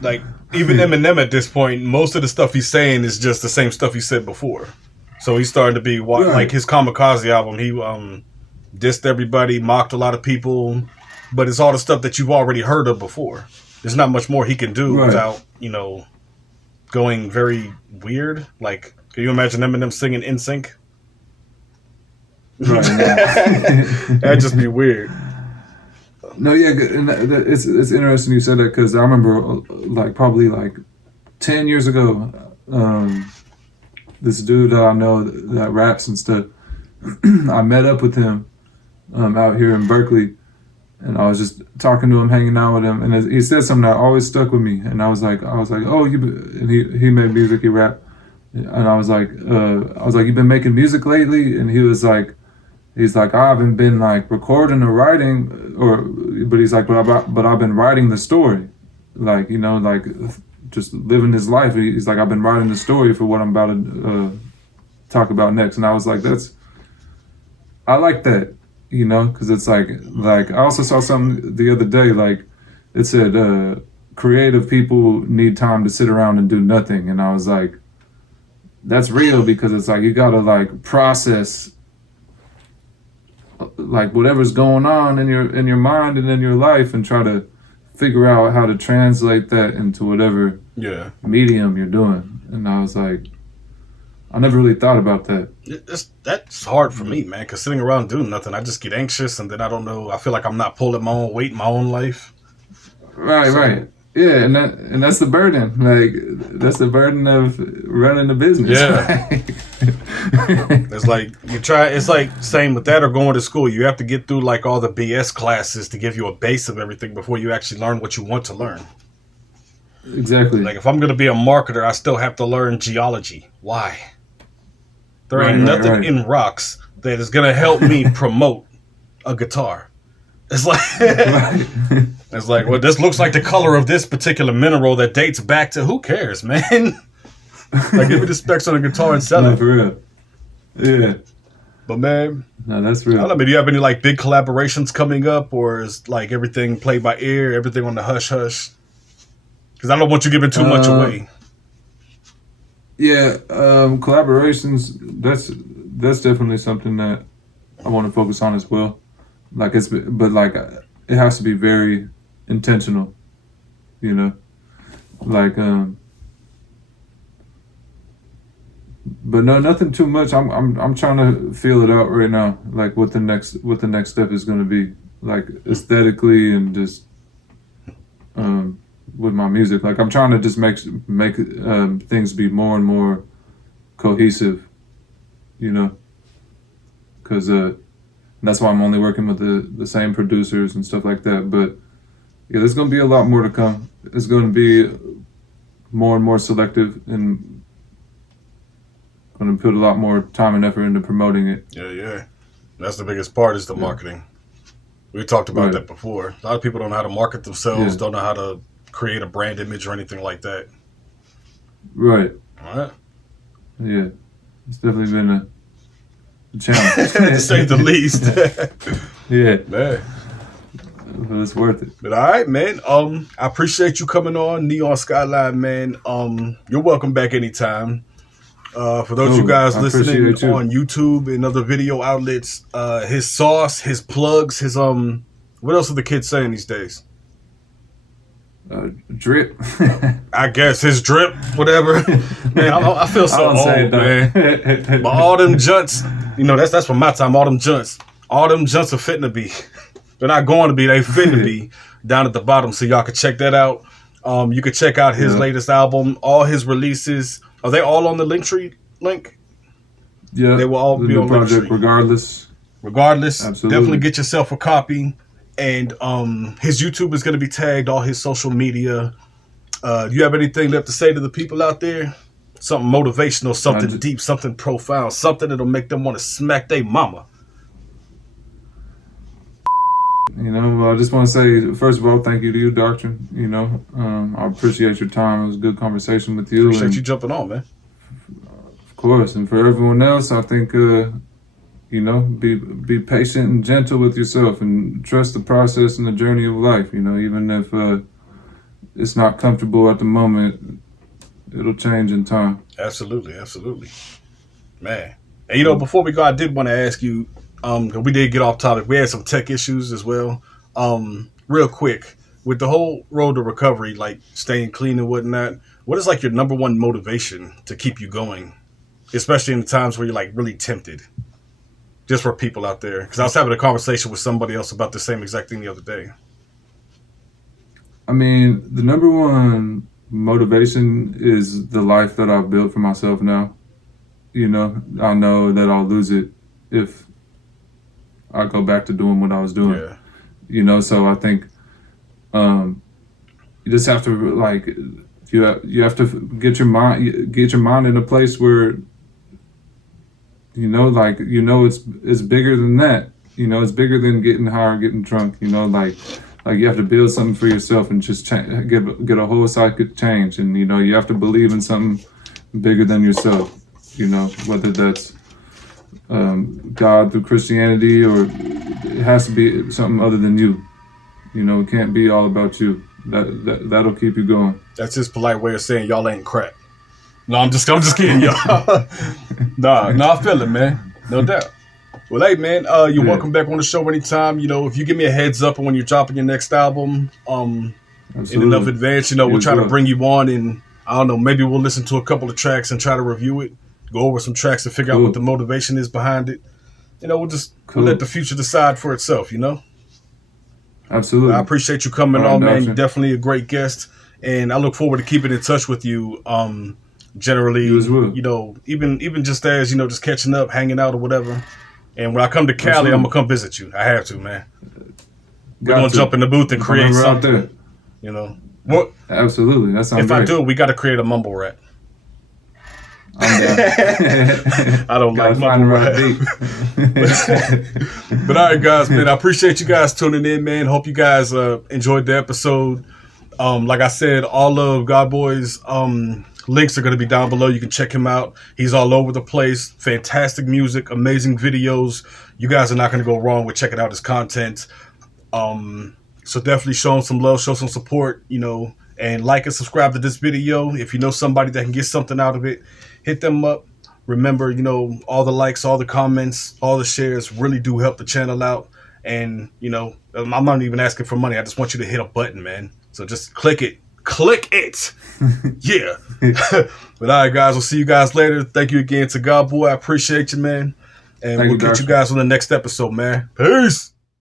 like even Eminem at this point, most of the stuff he's saying is just the same stuff he said before. So he's starting to be like his Kamikaze album. He dissed everybody, mocked a lot of people, but it's all the stuff that you've already heard of before. There's not much more he can do without going very weird. Like, can you imagine Eminem singing In Sync? Right. That'd just be weird. No, yeah, and it's interesting you said that, because I remember probably 10 years ago, this dude that I know that raps and stuff, I met up with him out here in Berkeley, and I was just talking to him, hanging out with him, and he said something that always stuck with me, and I was like, oh, and he made music, he rapped, and I was like, you've been making music lately? And he's like, I haven't been recording or writing, but he's like, but I've been writing the story, just living his life. He's like, I've been writing the story for what I'm about to talk about next. And I was like, I like that, because it's like I also saw something the other day, it said, creative people need time to sit around and do nothing. And I was like, that's real, because it's like, you gotta process whatever's going on in your mind and in your life, and try to figure out how to translate that into whatever medium you're doing. And I was like, I never really thought about that. That's hard for me, man, because sitting around doing nothing, I just get anxious, and then I don't know, I feel like I'm not pulling my own weight in my own life. Right. Yeah, and that's the burden. That's the burden of running a business. Yeah. It's like it's like same with that or going to school. You have to get through all the BS classes to give you a base of everything before you actually learn what you want to learn. Exactly. If I'm going to be a marketer, I still have to learn geology. Why? There ain't nothing in rocks that is going to help me promote a guitar. It's like, it's like, well, this looks like the color of this particular mineral that dates back to, who cares, man? Give me the specs on the guitar and sell it. For real. Yeah. But man, no, that's real. I don't know, do you have any big collaborations coming up, or is everything played by ear, everything on the hush hush? Because I don't want you giving too much away. Yeah, collaborations, that's definitely something that I want to focus on as well. It has to be very intentional, but no, nothing too much. I'm trying to feel it out right now, what the next step is going to be, aesthetically and just with my music. I'm trying to just make things be more and more cohesive, because that's why I'm only working with the same producers and stuff like that. But yeah, there's going to be a lot more to come. It's going to be more and more selective, and going to put a lot more time and effort into promoting it. Yeah. That's the biggest part is the marketing. We talked about that before. A lot of people don't know how to market themselves, don't know how to create a brand image or anything like that. Right. All right. Yeah. It's definitely been a challenge. To say the least. Yeah. Man. But it's worth it. But all right, man. I appreciate you coming on Neon Skyline, man. You're welcome back anytime. For those of you guys listening on YouTube and other video outlets, his sauce, his plugs, his what else are the kids saying these days? Drip. I guess his drip, whatever. Man, I feel so old, man. But all them junts, that's from my time. All them junts are fitting to be. They're not going to be. They finna be down at the bottom, so y'all can check that out. You can check out his latest album, all his releases. Are they all on the Linktree link? Yeah, they will all be on project Linktree. Regardless, absolutely. Definitely get yourself a copy. And his YouTube is going to be tagged, all his social media. Do you have anything left to say to the people out there? Something motivational, something deep, something profound, something that'll make them want to smack their mama. I just want to say, first of all, thank you to you, Doctrine. I appreciate your time. It was a good conversation with you. Appreciate you jumping on, man. Of course. And for everyone else, I think, be patient and gentle with yourself and trust the process and the journey of life. Even if it's not comfortable at the moment, it'll change in time. Absolutely. Man. And, before we go, I did want to ask you, we did get off topic. We had some tech issues as well. Real quick, with the whole road to recovery, like staying clean and whatnot, what is like your number one motivation to keep you going, especially in the times where you're like really tempted? Just for people out there, because I was having a conversation with somebody else about the same exact thing the other day. I mean, the number one motivation is the life that I've built for myself now. I know that I'll lose it if I go back to doing what I was doing. Yeah. So I think you just have to you have to get your mind in a place where it's bigger than that. It's bigger than getting high or getting drunk. Like you have to build something for yourself and just get a whole cycle change. And you have to believe in something bigger than yourself. Whether that's God through Christianity, or it has to be something other than you. It can't be all about you. That'll keep you going. That's his polite way of saying y'all ain't crap. No, I'm just kidding, y'all. No, I feel it, man. No doubt. Well, hey, man, you're welcome back on the show anytime. If you give me a heads up on when you're dropping your next album, in enough advance, we'll try to bring you on, and I don't know, maybe we'll listen to a couple of tracks and try to review it, go over some tracks and figure out what the motivation is behind it. We'll just let the future decide for itself, Absolutely. I appreciate you coming on, man. You're definitely a great guest, and I look forward to keeping in touch with you. Generally, even just as just catching up, hanging out, or whatever. And when I come to Cali, I'm gonna come visit you. I have to, man. We're gonna jump in the booth and create something. What? Absolutely, that sounds great. If I do, we got to create a mumble rap. I'm down. I don't like mumble rap. But all right, guys, man, I appreciate you guys tuning in, man. Hope you guys enjoyed the episode. Like I said, all of Godboy's links are going to be down below. You can check him out. He's all over the place. Fantastic music, amazing videos. You guys are not going to go wrong with checking out his content. So definitely show him some love, show some support, and like and subscribe to this video. If you know somebody that can get something out of it, hit them up. Remember, all the likes, all the comments, all the shares really do help the channel out. And, I'm not even asking for money. I just want you to hit a button, man. So just click it. Click it. Yeah. But all right, guys, we'll see you guys later. Thank you again to Godboy. I appreciate you, man. And we'll get you guys on the next episode, man. Peace.